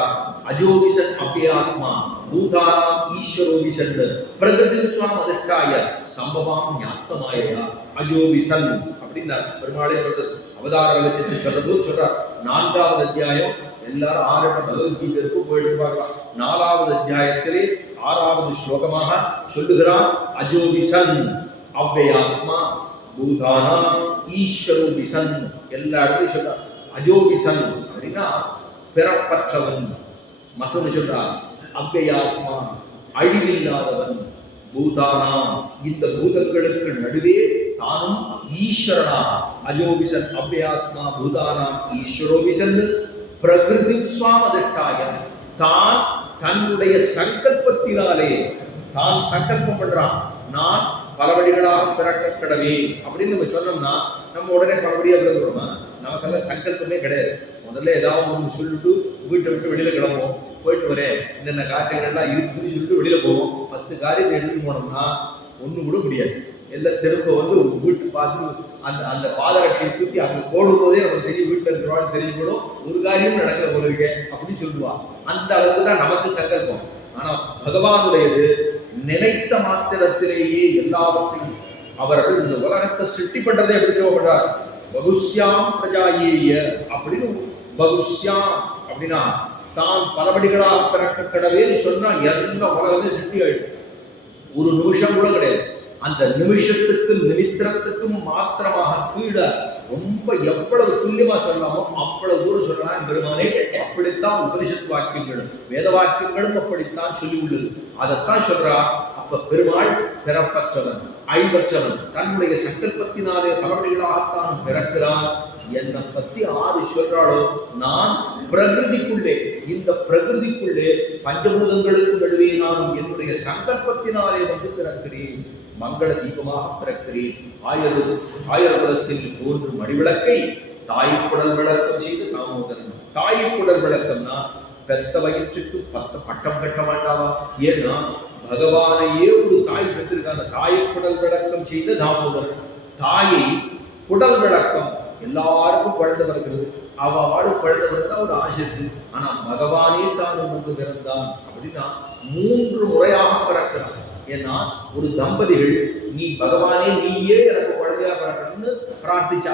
அஜோபிசன் அபியாத்மா பூதானாம் ஈஸ்வரோபிசன் பிரகிருதி ஸ்வாம் அதிஷ்டாய சம்பவாம் ஞாத்தமாயா. அஜோபிசன் அப்படின்னா பெருமாளே சொல்றது. அவதார ரகசியத்தை சொல்றபோது சொல்றார். 4வது அத்தியாயம் எல்லாரும் 6 பகவத்கீதை இருக்கும், போயிட்டு பார்க்கலாம். 4வது அத்தியாயத்திலே 6வது ஸ்லோகமாக சொல்லுகிறார், அஜோபிசன் அவ்யாத்மா பூதானாம் ஈஸ்வரோபிசன். எல்லா இடத்தையும் சொல்றார். அஜோபிசன் அப்படின்னா பிறப்பற்றவன். மற்றொன்று சொல்றார் அவ்யாத்மா அழிவில்லாதவன். பூதானாம் இந்த பூதங்களுக்கு நடுவே தானும் ஈஸ்வரனா. அஜோபிசன் அவ்யாத்மா பூதானாம் ஈஸ்வரோபிசன் பிரகிருதி ஸ்வாம் அதிஷ்டாய தான் தன்னுடைய சங்கல்பத்தினாலே தான் சங்கல்பம் பண்றான், நான் பலவடிகளாக பிறக்க கடவே அப்படின்னு நம்ம சொன்னோம்னா நம்ம உடனே பலவடியா விழுந்துருமா? நமக்கெல்லாம் சங்கல்பமே கிடையாது. முதல்ல ஏதாவது ஒன்று சொல்லிட்டு வீட்டை விட்டு வெளியில கிளம்புவோம், போயிட்டு வரேன் என்னென்ன காரியங்கள்லாம் இருக்குன்னு சொல்லிட்டு வெளியில போவோம். 10 காரியத்தை எடுத்து போனோம்னா ஒண்ணு கூட முடியாது. எல்லாம் திரும்ப வந்து வீட்டு பார்த்து அந்த அந்த பாதரட்சியை தூக்கி அங்கே போடும் போதே நமக்கு தெரியும், வீட்டில் இருக்கிறவாள் தெரிஞ்சு போடும், ஒரு காரியமும் நடக்கிற போல இருக்கே அப்படின்னு சொல்லுவான். அந்த அளவுக்கு தான் நமக்கு சங்கல்பம். ஆனா பகவானுடையது நினைத்த மாத்திரத்திலேயே எல்லாவற்றையும் அவர்கள் இந்த உலகத்தை சிருஷ்டி பண்றதே எப்படி தேவைப்படுறார்? பகுஷ்யாம் பிரஜாயேய அப்படின்னு. பகுஷ்யாம் அப்படின்னா தான் பலபடிகளாக பிறக்க கடவேன்னு சொன்னா எல்லா உலகமே சிருஷ்டி ஆயிடும். ஒரு நிமிஷம் கூட கிடையாது. அந்த நிமிஷத்துக்கும் நிமித்திரத்துக்கும் மாத்திரமாக கீழே ரொம்ப எவ்வளவு துல்லியமா சொல்லலாமோ அவ்வளவு தூரம் சொல்லலாம் பெருமானே. அப்படித்தான் உபனிஷத் வாக்கியங்களும் வேத வாக்கியங்களும் அப்படித்தான் சொல்லி உள்ளது. அதைத்தான் சொல்றா. அப்ப பெருமாள் பிறப்பற்றவன், அழிவற்றவன், தன்னுடைய சங்கல்பத்தினாலே பலவடிகளாகத்தான் பிறக்கிறான். என்னை பத்தி ஆறு சொல்றாளோ, நான் பிரகிருதிக்குள்ளே, இந்த பிரகிருதிக்குள்ளே பஞ்சபூதங்களுக்கு நடுவே நான் என்னுடைய சங்கல்பத்தினாலே வந்து பிறக்கிறேன், மங்கள தீபமாக பிறக்கிறேன். ஆயிரகுலத்தில் தோன்றும் மடிவிளக்கை தாய்க்குடல் விளக்கம் செய்து தாமோதரன். தாய்க்குடல் விளக்கம்னா பெத்த வயிற்றுக்கு பட்டம் கட்ட வேண்டாமா? ஏன்னா பகவானையே ஒரு தாய் பெற்றிருக்காங்க. தாய்க்குடல் விளக்கம் செய்த தாமோதரன். தாயை குடல் விளக்கம், எல்லாருக்கும் குழந்தை பிறக்கிறது, அவளு குழந்தை பிறந்தா ஒரு ஆசை இருக்கு. ஆனா பகவானே தான் முன்பு பிறந்தான் அப்படின்னா 3 முறையாக பிறக்கிறான். ஏன்னா ஒரு தம்பதிகள் நீ பகவானே நீயே எனக்கு குழந்தையா பிறக்கணும்னு பிரார்த்திச்சா.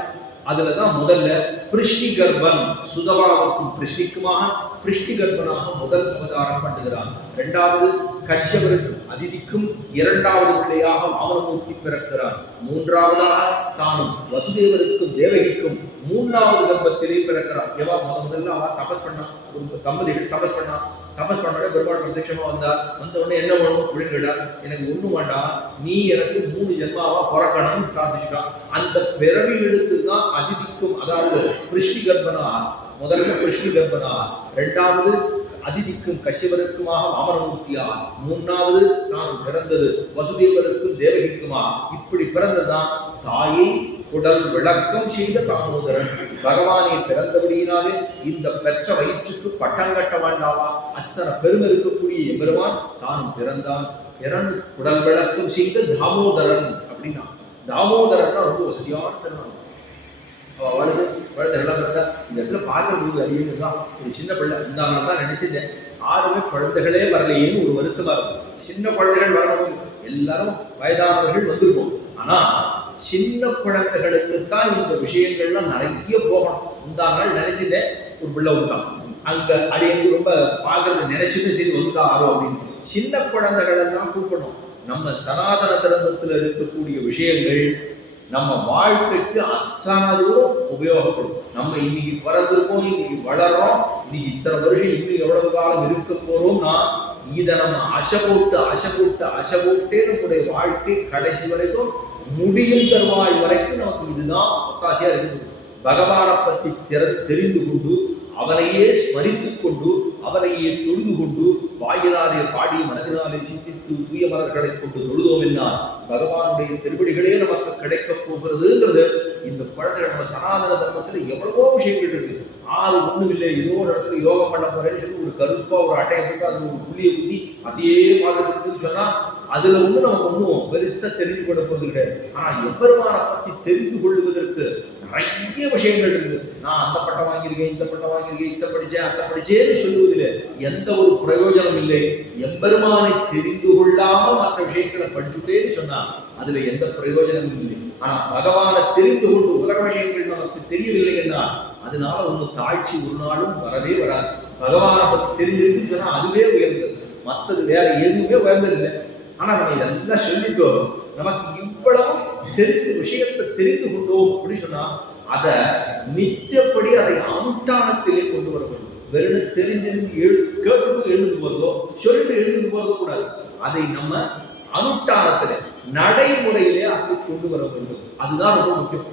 அதுலதான் முதல்ல பிருஷ்டி கர்ப்பன், சுதவாவுக்கும் பிருஷ்டிக்குமாக பிருஷ்டி கர்ப்பனாக முதல் அவதாரம் பண்ணுகிறான். 2வது கஷ்யபருக்கும் அதிதிக்கும் 2வது பிள்ளையாக வாமனமூர்த்தி பிறக்கிறான். 3வதாக தானும் வசுதேவருக்கும் தேவகிக்கும் 3வது கர்ப்பத்திலே பிறக்கிறான். எவா முதல்ல அவ தபஸ் பண்ணா, ஒரு தம்பதிகள் தபஸ் பண்ணா. தபஸ் பண்ணோட பெருமாள் பிரத்யட்சமா வந்த உடனே என்ன வேணும் அப்படின்னு கேட்டா, எனக்கு ஒண்ணு வேண்டாம், நீ எனக்கு 3 ஜென்மாவா பிறக்கணும்னு பிரார்த்திச்சுட்டான். அந்த பிறவி எடுத்துதான் அதிதிக்கும், அதாவது பிருஷ்டி கர்ப்பனா, முதல்ல பிருஷ்டி கர்ப்பனா, 2வது அதிதிக்கும் கஷ்யபருக்குமாக வாமனமூர்த்தியா, 3வது நான் பிறந்தது வசுதேவருக்கும் தேவகிக்குமா. இப்படி பிறந்ததுதான் தாயை குடல் விளக்கம் செய்த தாமோதரன். பகவானை பிறந்தபடியினாலே இந்த பெற்ற வயிற்றுக்கு பட்டம் கட்ட வேண்டாமா? அத்தனை பெருமை இருக்கக்கூடிய எம்பெருமான் தானும் பிறந்தான். பிறந்து குடல் விளக்கம் செய்த தாமோதரன் அப்படின்னா, தாமோதரன் ரொம்ப வசதியான திருநாள். அவளுக்கு குழந்தை எல்லாம் பிறந்தா இந்த இடத்துல பார்க்கறது அறிவுன்னு தான். ஒரு சின்ன பிள்ளை இந்த நாள் தான் நினைச்சிட்டேன், யாருமே குழந்தைகளே வரலையேன்னு ஒரு வருத்தமா இருக்கும். சின்ன குழந்தைகள் வரணும், எல்லாரும் வயதானவர்கள் வந்திருப்போம். ஆனா சின்ன குழந்தைகளுக்கு தான் இந்த விஷயங்கள்லாம் நிறைய போகணும். இந்த நாள் நினைச்சிட்டேன், ஒரு பிள்ளை வந்துட்டான் அங்க அடியனுக்கு ரொம்ப பார்க்கறது நினைச்சுட்டு சரி வந்துட்டா ஆகும் அப்படின்னு. சின்ன குழந்தைகள் எல்லாம் கூப்பிடணும். நம்ம சனாதன தர்மத்தில் இருக்கக்கூடிய விஷயங்கள் நம்ம வாழ்க்கைக்கு அத்தனை தூரம் உபயோகப்படும். நம்ம இன்னைக்கு பிறந்திருக்கோம், இன்னைக்கு வளர்றோம், இன்னைக்கு இத்தனை வருஷம் இன்னும் எவ்வளவு காலம் இருக்க போறோம்னா இதை நம்ம அசைபோட்டே நம்முடைய வாழ்க்கை கடைசி வரைக்கும் முடியும் தருவாய் வரைக்கும் நமக்கு இதுதான் ஒத்தாசையா இருக்குது. பகவானை பற்றி தெரிந்து கொண்டு அவனையே ஸ்மரித்துக் கொண்டு அவனையே தொழுது கொண்டு வாயினாலே பாடி மனதினாலே சிந்தித்து தூய மலர்களை கொண்டு தொழுதோம் என்னால் பகவானுடைய திருவடிகளே நமக்கு கிடைக்கப் போகிறதுங்கிறது. இந்த குழந்தைகள் நம்ம சனாதன தர்மத்தில் எவ்வளவோ விஷயங்கள் இருக்கு. ஒண்ணும் இல்லை, ஏதோ ஒரு இடத்துல யோகம் பண்ண போறேன்னு சொல்லி ஒரு கருப்பா ஒரு அட்டையை போட்டு அது ஒரு புள்ளியை ஊத்தி அதே மாதிரி இருக்குன்னு சொன்னா அதுல ஒண்ணு நமக்கு ஒண்ணும் பெருசா தெரிந்து கொள்ள போறது கிடையாது. ஆனா எம்பெருமானை பத்தி தெரிந்து கொள்வதற்கு நிறைய விஷயங்கள் இருக்கு. நான் அந்த பட்டம் வாங்கியிருக்கேன், இந்த பட்டம் வாங்கியிருக்கேன், இதை படிச்சேன், அதை படிச்சேன்னு சொல்லுவதில் எந்த ஒரு பிரயோஜனம் இல்லை. எம்பெருமானை தெரிந்து கொள்ளாம மற்ற விஷயங்களை படிச்சுட்டேன்னு சொன்னா அதுல எந்த பிரயோஜனமும் இல்லை. ஆனா பகவானை தெரிந்து கொண்டு உலக விஷயங்கள் நமக்கு தெரியவில்லைன்னா அதனால ஒன்னும் தாழ்ச்சி ஒரு நாளும் வரவே வராது. பகவானை பத்தி தெரிஞ்சிருக்குன்னு சொன்னா அதுவே உயர்ந்தது, மற்றது வேற எதுவுமே உயர்ந்ததில்லை. ஆனா நம்ம இதெல்லாம் சொல்லிட்டோம், நமக்கு இவ்வளவு தெரிந்து விஷயத்தை தெரிந்து கொண்டோம் அப்படின்னு சொன்னா அதை நித்தியப்படி அதை அனுஷ்டானத்திலே கொண்டு வர வேண்டும். வெறும் தெரிஞ்சிருந்து கேட்டு எழுந்து போறதோ சொல்லிட்டு எழுந்து போறதோ கூடாது. அதை நம்ம அனுஷ்டானத்திலே நடைமுறையிலே அப்படி கொண்டு வர வேண்டும். அதுதான் ரொம்ப முக்கியம்.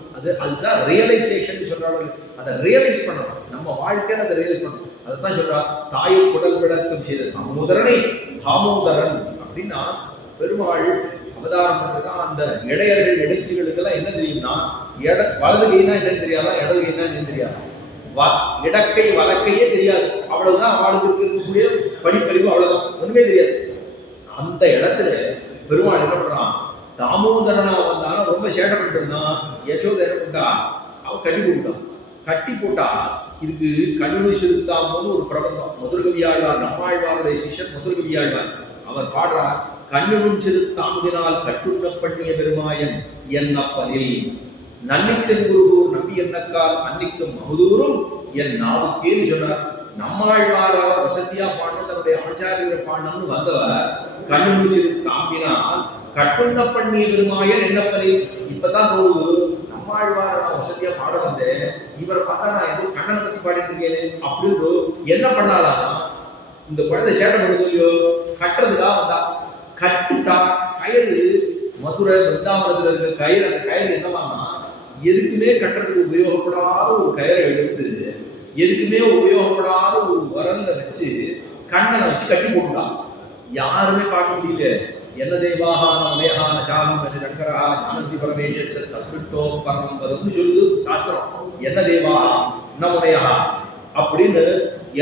அதுதான் ரியலைசேஷன் சொல்றாங்க. அதை ரியலைஸ் பண்ணணும், நம்ம வாழ்க்கையில அதை ரியலைஸ் பண்ணணும். அதைத்தான் சொல்றா, தாயை குடல் விளக்கம் செய்த தாமோதரனை தாமோதரன் அப்படின்னா பெருமாள் அவதாரம் பண்றதுதான். அந்த இடையர்கள் இடைச்சிகளுக்கெல்லாம் என்ன தெரியும்னா, வலது கைனா என்னன்னு தெரியாதா, இடது கைனா என்னன்னு தெரியாதா, இடக்கை வலக்கையே தெரியாது. அவ்வளவுதான் அவளுக்கு இருக்கக்கூடிய படிப்பறிவு, அவ்வளவுதான், ஒண்ணுமே தெரியாது. அந்த இடத்துல பெருமாள் என்ன பண்றான், தாமோதரனா வந்தாலும் ரொம்ப சேட்டை பண்ணிட்டு இருந்தான். யசோதை என்ன பண்ணிட்டா, அவன் கட்டி போட்டான். கட்டி போட்டா இதுக்கு கண்ணு செலுத்தாம ஒரு பிரபந்தம். மதுரகவியாழ்வார், நம்மாழ்வாருடைய சிஷ்யன் மதுரகவியாழ்வார், அவர் பாடுறார், கண்ணுவும் செலுத்தாமுதினால் கட்டுண்ண பண்ணிய பெருமாயன் என்னப்பனில் நன்னிக்கன் குருகூர் நம்பி என்னக்கால் அன்னிக்கும் அமுதூரும் என் நாவுக்கேன்னு சொன்னார். நம்மாழ்வாராக வசதியா பாடின தன்னுடைய ஆச்சாரியரை பாடணும்னு வந்தவர் கண்ணுவும் செலுத்தாம்பினால் கட்டுண்ண பண்ணிய பெருமாயன் என்னப்பனில். இப்பதான் தோணுது, நம்மாழ்வார நான் வசதியா பாட வந்தேன், இவரை பார்த்தா நான் ஏதோ கண்ணனை பத்தி பாடிட்டு இருக்கேன் அப்படின்னு என்ன பண்ணாலாம். இந்த குழந்தை சேட்டை பண்ணுது இல்லையோ, கட்டுறதுக்காக வந்தா. கட்டுட்டா கயிறு, மதுரை பிருந்தாவனத்துல இருக்க கயிறு, அந்த கயிறு என்னவானா எதுக்குமே கட்டுறதுக்கு உபயோகப்படாத ஒரு கயிறை எடுத்து எதுக்குமே உபயோகப்படாத ஒரு வரல்ல வச்சு கண்ணனை வச்சு கட்டி போட்டுட்டான். யாருமே பார்க்க முடியல. என்ன தேவாகான உலகான ஜாலம் சங்கரா ஜானந்தி பரமேஷ தப்பிட்டோ பரமம் பதம்னு சொல்லுது சாஸ்திரம். என்ன தேவாகா நம்முடையா அப்படின்னு,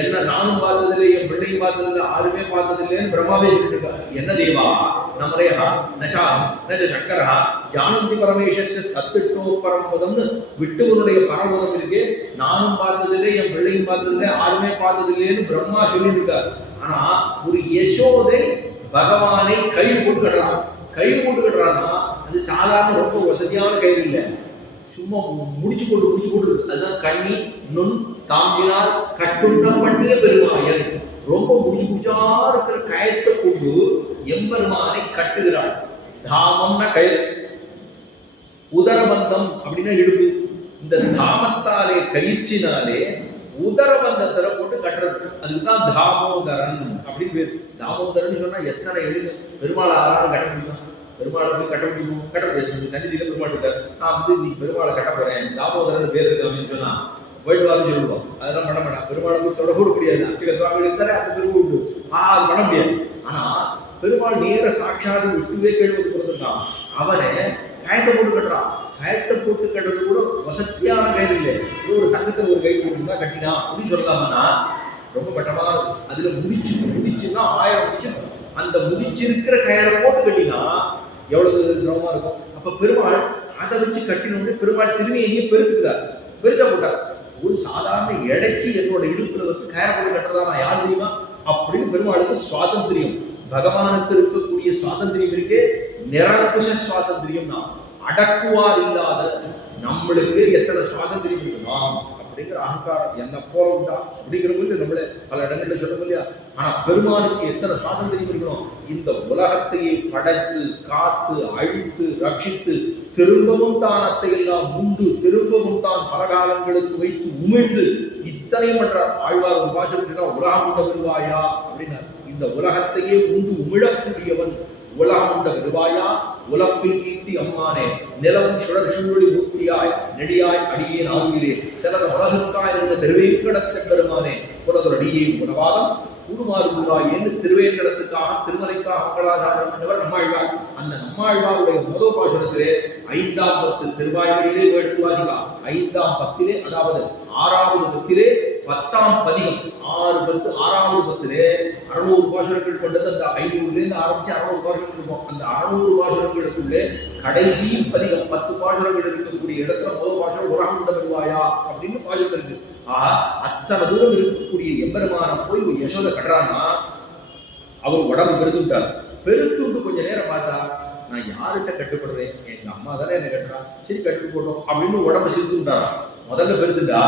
என்ன நானும் பார்த்ததில்லை, என் பிள்ளையும் பார்த்ததில்லை, யாருமே பார்த்ததில்லைன்னு பிரம்மாவே இருக்காரு. என்ன தேவா நம்முடையா நச்சா நச்ச சங்கரா ஜானந்தி பரமேஷ தப்பிட்டோ பரம்பதம்னு விட்டுவனுடைய பரம்பதம் இருக்கு. நானும் பார்த்ததில்லை, என் பிள்ளையும் பார்த்ததில்லை, யாருமே பார்த்ததில்லைன்னு பிரம்மா சொல்லிட்டு இருக்காரு. ஆனா ஒரு யசோதை பகவானை கயிறு போட்டு கட்டுறான். கயிறு போட்டு கட்டுறான்னா அது சாதாரண ரொம்ப வசதியான கயிறு இல்லை, சும்மா முடிச்சு போட்டு இருக்கு. அதுதான் கண்ணி நுண் தாம்பினால் கட்டுண்ண பண்ணிய பெருமாயன். ரொம்ப முடிச்சா இருக்கிற கயத்தை கொண்டு எம்பெருமானை கட்டுகிறாள். தாமம்னா கயிறு, உதரபந்தம் அப்படின்னா இடுப்பு. இந்த தாமத்தாலே கயிற்றினாலே உதரபந்தத்துல போட்டு கட்டுறது, அதுக்குதான் தாமோதரன் அப்படின்னு பேர். தாமோதரன் சொன்னா எத்தனை எளிமை. பெருமாளை ஆறாலும் கட்ட முடியும், பெருமாளை போய் கட்ட முடியும், கட்ட முடியாது. சன்னிதியில பெருமாள் இருக்காரு, நான் வந்து நீ பெருமாளை கட்ட போறேன், தாமோதரன் பேர் இருக்கு அப்படின்னு சொன்னா போயிடுவாருன்னு சொல்லுவோம். அதெல்லாம் பண்ண மாட்டான். பெருமாளை போய் தொடக்கூட முடியாது. அர்ச்சக சுவாமி இருந்தாலே அந்த பெருமை உண்டு, அது பண்ண முடியாது. ஆனா பெருமாள் நேர சாட்சாது விட்டுவே கேள்வி பிறந்திருக்கான். அவனை கயத்தை போட்டு கட்டுறான். கயத்தை போட்டு கட்டுறது கூட வசதியான கயிறு இல்லை, ஒரு தங்கத்தில் ஒரு கயிறு போட்டுருந்தா கட்டினா அப்படின்னு சொல்லலாம்னா ரொம்ப கட்டமா இருக்கும். அதுல முடிச்சுன்னா 1000 முடிச்சு, அந்த முடிச்சிருக்கிற கயிறை போட்டு கட்டினா எவ்வளவு சிரமமா இருக்கும். அப்ப பெருமாள் அதை வச்சு கட்டினோம்னு பெருமாள் திரும்பி எங்கேயும் பெருத்துக்கிறார், பெருசா போட்டார். ஒரு சாதாரண இடைச்சி என்னோட இடுப்புல வந்து கயிறை போட்டு கட்டுறதா நான் யார் தெரியுமா அப்படின்னு பெருமாளுக்கு சுவாதந்திரியம், பகவானுக்கு இருக்கக்கூடிய சுவாதந்திரியம் இருக்கு. நிரங்குஷ சுவாதந்திரியம் தான், அடக்குவார் இல்லாத நம்மளுக்கு எத்தனை சுவாதந்திரியம் இருக்குமா அப்படிங்கிற அகங்காரம் என்ன போல உண்டா அப்படிங்கிற போது நம்மள பல இடங்கள்ல சொல்ல இல்லையா. ஆனா பெருமானுக்கு எத்தனை சுவாதந்திரியம் இருக்கணும். இந்த உலகத்தையே படைத்து காத்து அழித்து ரட்சித்து திரும்பவும் தான் அத்தையெல்லாம் உண்டு, திரும்பவும் தான் பல காலங்களுக்கு வைத்து உமிழ்ந்து இத்தனை மன்ற ஆழ்வார் ஒரு பாஷை உலகம் உண்ட வருவாயா அப்படின்னார். இந்த உலகத்தையே உண்டு உமிழக்கூடியவன் உலகம் உண்ட வருவாயா, உலப்பில் கீர்த்தி அம்மானே நிலவும் சுழற் சூழொளி மூர்த்தியாய் நெடியாய் அடியேன் ஆகுகிறே தனது உலகத்தாய் இருந்த திருவேங்கடத்த பெருமானே உலகொரு அடியே உணவாதம் கூடுமாறு கூறாய் என்று திருவேங்கடத்துக்காக திருமலைக்காக மங்களாதாரம் என்றவர் நம்மாழ்வார். அந்த நம்மாழ்வாருடைய முதல் பாசுரத்திலே 5ஆம் 10 திருவாய்மொழியிலே எடுத்து வாசிக்கலாம். 5ஆம் 10 அதாவது 6வது 10 10ஆம் பதிகம் 6 10 6வது 10 600 பாசுரங்கள் கொண்டது. அந்த 500லேருந்து ஆரம்பிச்சு 600 பாசுரங்கள் இருக்கும். அந்த 600 பாசுரங்களுக்குள்ளே கடைசி பதிகம் 10 பாசுரங்கள் இருக்கக்கூடிய இடத்துல முதல் பாசுரம் உலகம் வருவாயா அப்படின்னு பாசுரம் இருக்கு. அத்தனை தூரம் இருக்கக்கூடிய எம்பெருமான போய் ஒரு யசோதை கட்டுறான்னா அவர் உடம்பு பெருத்துட்டார். பெருத்துட்டு கொஞ்ச நேரம் பார்த்தா நான் யார்கிட்ட கட்டுப்படுறேன், எங்க அம்மா தானே என்ன கட்டுறா, சரி கட்டு போட்டோம் அப்படின்னு உடம்பு சிரித்துட்டாரா. முதல்ல பெருத்துட்டா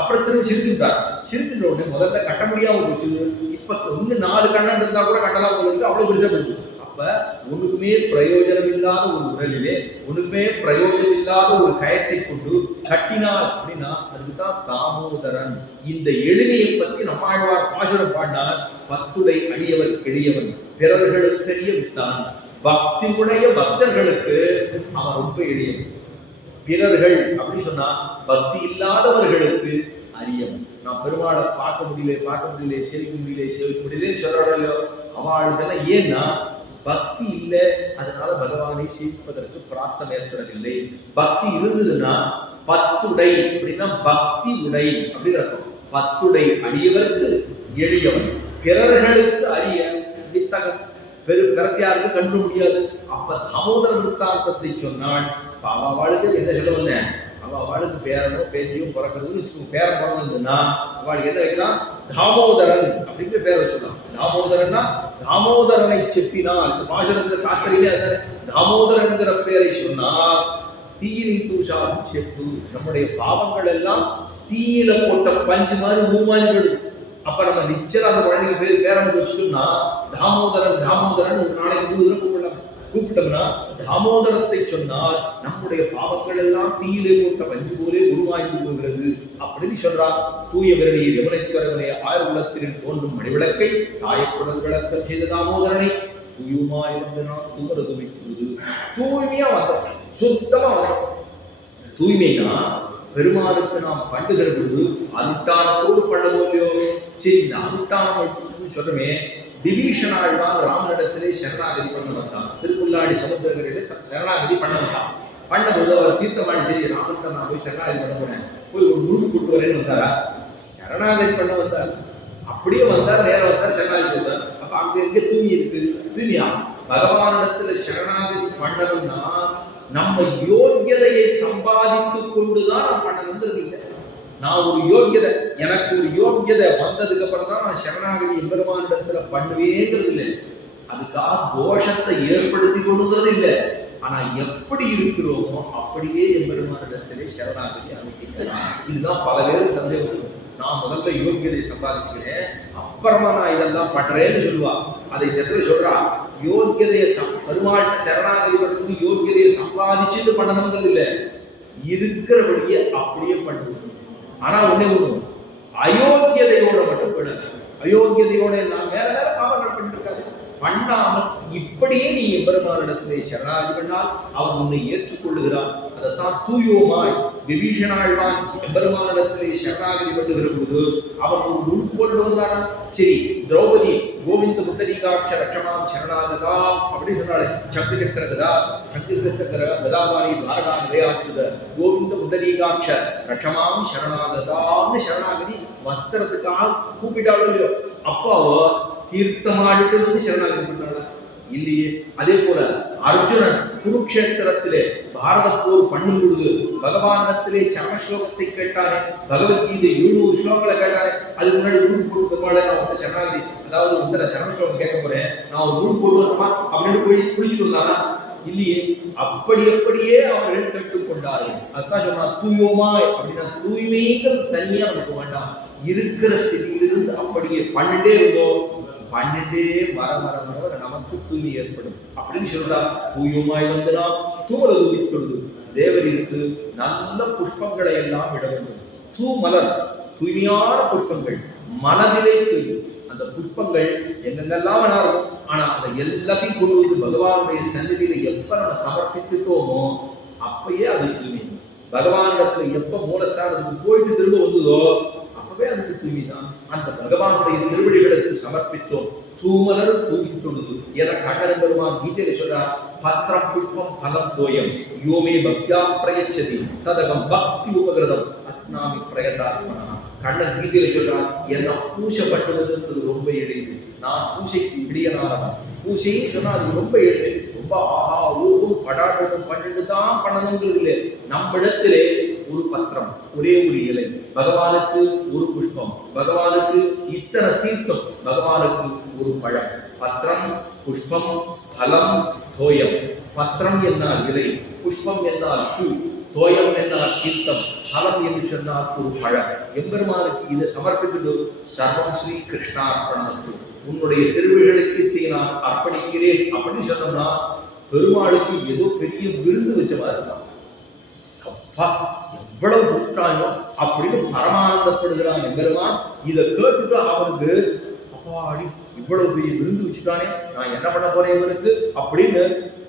அப்புறம் திரும்ப சிரித்துட்டார். சிரித்துட்ட உடனே முதல்ல கட்ட முடியாம போச்சு. இப்ப ஒண்ணு 4 கண்ணன் இருந்தா கூட கட்டலாம் போல அவ்வளவு பெருசா போயிடுது. அப்ப ஒண்ணுக்குமே பிரயோஜனம் இல்லாத ஒரு உடலிலே ஒண்ணுக்குமே பிரயோஜனம் இல்லாத ஒரு கயற்றை கொண்டு கட்டினார் அப்படின்னா அதுக்குதான் தாமோதரன். இந்த எளிமையை பத்தி நம்மாழ்வார் பாசுரம் பாடினார். 10 அடியவர் எளியவன் பிறர்களுக்கரிய வித்தான். பக்தி உடைய பக்தர்களுக்கு அவன் ரொம்ப எளியவன். பிறர்கள் அப்படின்னு சொன்னா பக்தி இல்லாதவர்களுக்கு அரியவன். நான் பெருமாளை பார்க்க முடியல, சேவிக்க முடியல சொல்றாடோ அவளுக்கெல்லாம். ஏன்னா பக்தி இல்லை, அதனால பகவானை சேவிப்பதற்கு பிரார்த்தனை ஏற்படவில்லை. பக்தி இருந்ததுன்னா பத்துடை அப்படின்னா பக்தி உடை அப்படின்னு அர்த்தம். பத்துடை அடியவருக்கு எளியவன், பிறர்களுக்கு அரிய வித்தகம். பிறத்தியாருக்கு கண்டு முடியாது. அப்ப தாமோதர விருத்தாந்தத்தை சொன்னாள். அவளுக்கு என்ன சொல்ல வந்தேன், அவளுக்கு பேரனோ பேத்தியோ பிறக்கிறதுன்னு வச்சுக்கோங்க. பேரன் பிறந்ததுன்னா அவளுக்கு என்ன வைக்கலாம், தாமோதரன் அப்படிங்கிற பேரை வச்சுக்கலாம். தாமோதரன்னா தாமோதரனை செப்பினால் பாசுரத்துல தாக்கரையே தாமோதரன்கிற பேரை சொன்னால் தீயிலின் தூஷாலும் செப்பு. நம்முடைய பாவங்கள் எல்லாம் தீயில போட்ட பஞ்சு மாதிரி மூவாஞ்சு. அப்ப நம்ம நிச்சயம் அந்த குழந்தைங்க பேர் பேரனுக்கு வச்சுட்டோம்னா தாமோதரன் தாமோதரன் ஒரு நாளைக்கு 3 தடவை கூப்பிட்டோம்னா தாமோதரத்தை சொன்னால் நம்முடைய பாவங்கள் எல்லாம் தீயிலே போட்ட பஞ்சு போலே உருவாய்ந்து போகிறது அப்படின்னு சொல்றான். தூய விரணியை யமுனைக்கரவனை ஆயுள்ளத்தில் தோன்றும் மணிவிளக்கை தாயக்குடல் விளக்கம் செய்த தாமோதரனை தூயுமாய் வந்து நான் துமரது வைக்கிறது. தூய்மையா வந்தோம், சுத்தமா வந்தோம். தூய்மைனா பெருமாளுக்கு நாம் பண்ணுகிற பொழுது அனுஷ்டானத்தோடு பண்ணவும் இல்லையோ. சரி, இந்த அனுஷ்டானம் சொல்றமே, விபீஷண ஆழ்வான் ராமனிடத்திலே சரணாகதி பண்ண வந்தான். திருப்புல்லாடி சமுத்திரங்களிலே சரணாகதி பண்ண வந்தான். பண்ணும்போது அவர் தீர்த்தமாடி, சரி ராமன் நான் போய் சரணாகதி பண்ண போறேன், போய் ஒரு குரு கூட்டு வரேன்னு வந்தாரா? சரணாகதி பண்ண வந்தார். அப்படியே வந்தார், நேரம் வந்தார், சரணாகதி வந்தார். அப்ப அங்க எங்க தூய்மை இருக்கு? தூய்மையா பகவானிடத்துல சரணாகதி பண்ணணும்னா நம்ம யோக்கியதையை சம்பாதித்துக் கொண்டுதான் நான் பண்ணணும்ன்றது இல்லை. நான் ஒரு யோக்கியதை, எனக்கு ஒரு யோக்கியதை வந்ததுக்கு அப்புறம் தான் நான் சரணாகதி எம்பெருமானிடத்துல பண்ணுவேங்கிறது இல்லை. அதுக்காக தோஷத்தை ஏற்படுத்தி கொள்ளுங்கிறது இல்லை. ஆனா எப்படி இருக்கிறோமோ அப்படியே எம்பெருமானிடத்திலே சரணாகதி அனுப்பிக்கலாம். இதுதான் பல பேர் சந்தேகம். நான் முதல்ல யோக்கியதை சம்பாதிச்சுக்கிறேன், அப்புறமா நான் இதெல்லாம் பண்றேன்னு சொல்லுவா. அதை தெரிய சொல்றா, யோக்கியதையை பெருமாட்ட சரணாகதி பண்றதுக்கு யோக்கியதையை சம்பாதிச்சுட்டு பண்ணணுங்கிறது இல்லை, இருக்கிறபடியே அப்படியே பண்ணுவோம். ஆனா ஒண்ணே ஒண்ணு, அயோக்கியதையோட மட்டும் போயிடாது. அயோக்கியதையோட நான் மேல மேல பாவங்கள் பண்ணிட்டு இருக்காது. பண்ணாமல் இப்படியே நீ எம்பெருமானிடத்திலே சரணாகதி பண்ணால் அவன் உன்னை ஏற்றுக்கொள்ளுகிறான். அதைத்தான் தூயோமாய் விபீஷணாழ்வான் எம்பெருமானிடத்திலே சரணாகதி பண்ணுகிற போது அவன் ஒரு உள்கொண்டு வந்தான். சரி, திரௌபதி கோவிந்த புத்தரிகாட்ச ரட்சமாம் சரணாகதா அப்படி சொன்னாலே, சங்கு சக்கர கதா சங்கு சக்கர கதாபாணி பாரகா நிலையாச்சுத கோவிந்த புத்தரிகாட்ச ரட்சமாம் சரணாகதான்னு சரணாகதி வஸ்திரத்துக்காக கூப்பிட்டாலும் இல்லையோ. அப்பாவோ தீர்த்தமாடிட்டு வந்து சரணாகதி பண்ணாங்க இல்லையே. அதே போல அர்ஜுனன் குருக்ஷேத்திரத்திலே பாரத போர் பண்ணும் பொழுது பகவானிடத்திலே சரண ஸ்லோகத்தை கேட்டானே, பகவத்கீதை 700 ஸ்லோகங்களை கேட்டானே. அதுக்கு முன்னாடி ஊர் போட்டு பெருமாளை நான் வந்து சரணாகதி, அதாவது உங்களை சரண ஸ்லோகம் கேட்க போறேன், நான் ஒரு ஊர் போட்டு வரமா அப்படின்னு போய் குளிச்சுட்டு வந்தானா? இல்லையே. அப்படியே அவர்கள் கேட்டுக்கொண்டார்கள். அதுதான் சொன்னா தூயோமாய் அப்படின்னா தூய்மைங்கிறது தனியா நமக்கு வேண்டாம். இருக்கிற ஸ்திதியிலிருந்து அப்படியே பண்ணிட்டே இருந்தோம், பண்ணிட்டே வர நமக்கு தூய்மை ஏற்படும் அப்படின்னு சொல்றா. தூயமாய் வந்து நாம் தூமலது உயிர்த்தொழுது தேவரிற்கு நல்ல புஷ்பங்களை எல்லாம் விட வேண்டும். தூமலர் தூய்மையான புஷ்பங்கள் மனதிலே தூய்மை. அந்த புஷ்பங்கள் எங்கெங்கெல்லாம் வேணாலும், ஆனா அதை எல்லாத்தையும் கொண்டு வந்து பகவானுடைய சந்நிதியில எப்ப நம்ம சமர்ப்பித்துட்டோமோ அப்பயே அது தூய்மை. பகவானிடத்துல எப்ப மூலஸ்தானத்துக்கு போயிட்டு திரும்ப வந்ததோ அப்பவே அதுக்கு தூய்மை தான். அந்த பகவானுடைய திருவடிகளுக்கு சமர்ப்பித்தோம். தூமலர் தூவித்தொழுது என கண்ணன் பெருமான் கீதையில சொல்றார், பத்திரம் புஷ்பம் பலம் தோயம் யோமே பக்தியா பிரயச்சதி ததகம் பக்தி உபகிருதம் அஸ்னாமி பிரயதாத்மனா. கண்ணன் கீதையில சொல்றார், என்ன பூஜை பண்ணுவதுன்றது ரொம்ப எளிது, நான் பூஜைக்கு பிடியனானவன். பூஜைன்னு சொன்னா அது ரொம்ப எளிது, ரொம்ப ஆஹா ஓஹோ படாட்டம் பண்ணிட்டு தான் பண்ணணுங்கிறது இல்லை. நம்மிடத்திலே ஒரு பத்திரம், ஒரே ஒரு இலை, பகவானுக்கு ஒரு புஷ்பம், பகவானுக்கு இத்தனை தீர்த்தம், பகவானுக்கு ஒரு பழம். பத்திரம் புஷ்பம் பலம் தோயம். பத்திரம் என்னால் இலை, புஷ்பம் என்னால் பூ, தோயம் என்னால் தீர்த்தம், பலம் என்று சொன்னால் ஒரு பழம். எம்பெருமானுக்கு இதை சமர்ப்பித்து சர்வம் ஸ்ரீ கிருஷ்ணார்ப்பணமஸ்து, உன்னுடைய திருவிழலுக்கு நான் அர்ப்பணிக்கிறேன் அப்படின்னு சொன்னோம்னா பெருமாளுக்கு ஏதோ பெரிய விருந்து வச்ச மாதிரி இருக்கான். அப்பா எவ்வளவு கொடுத்தாயோ அப்படின்னு பரமானந்தப்படுகிறான் எம்பெருமான். இதை கேட்டுட்டு அவனுக்கு அப்பாடி இவ்வளவு பெரிய விருந்து வச்சுட்டானே, நான் என்ன பண்ண போறேன் இவனுக்கு அப்படின்னு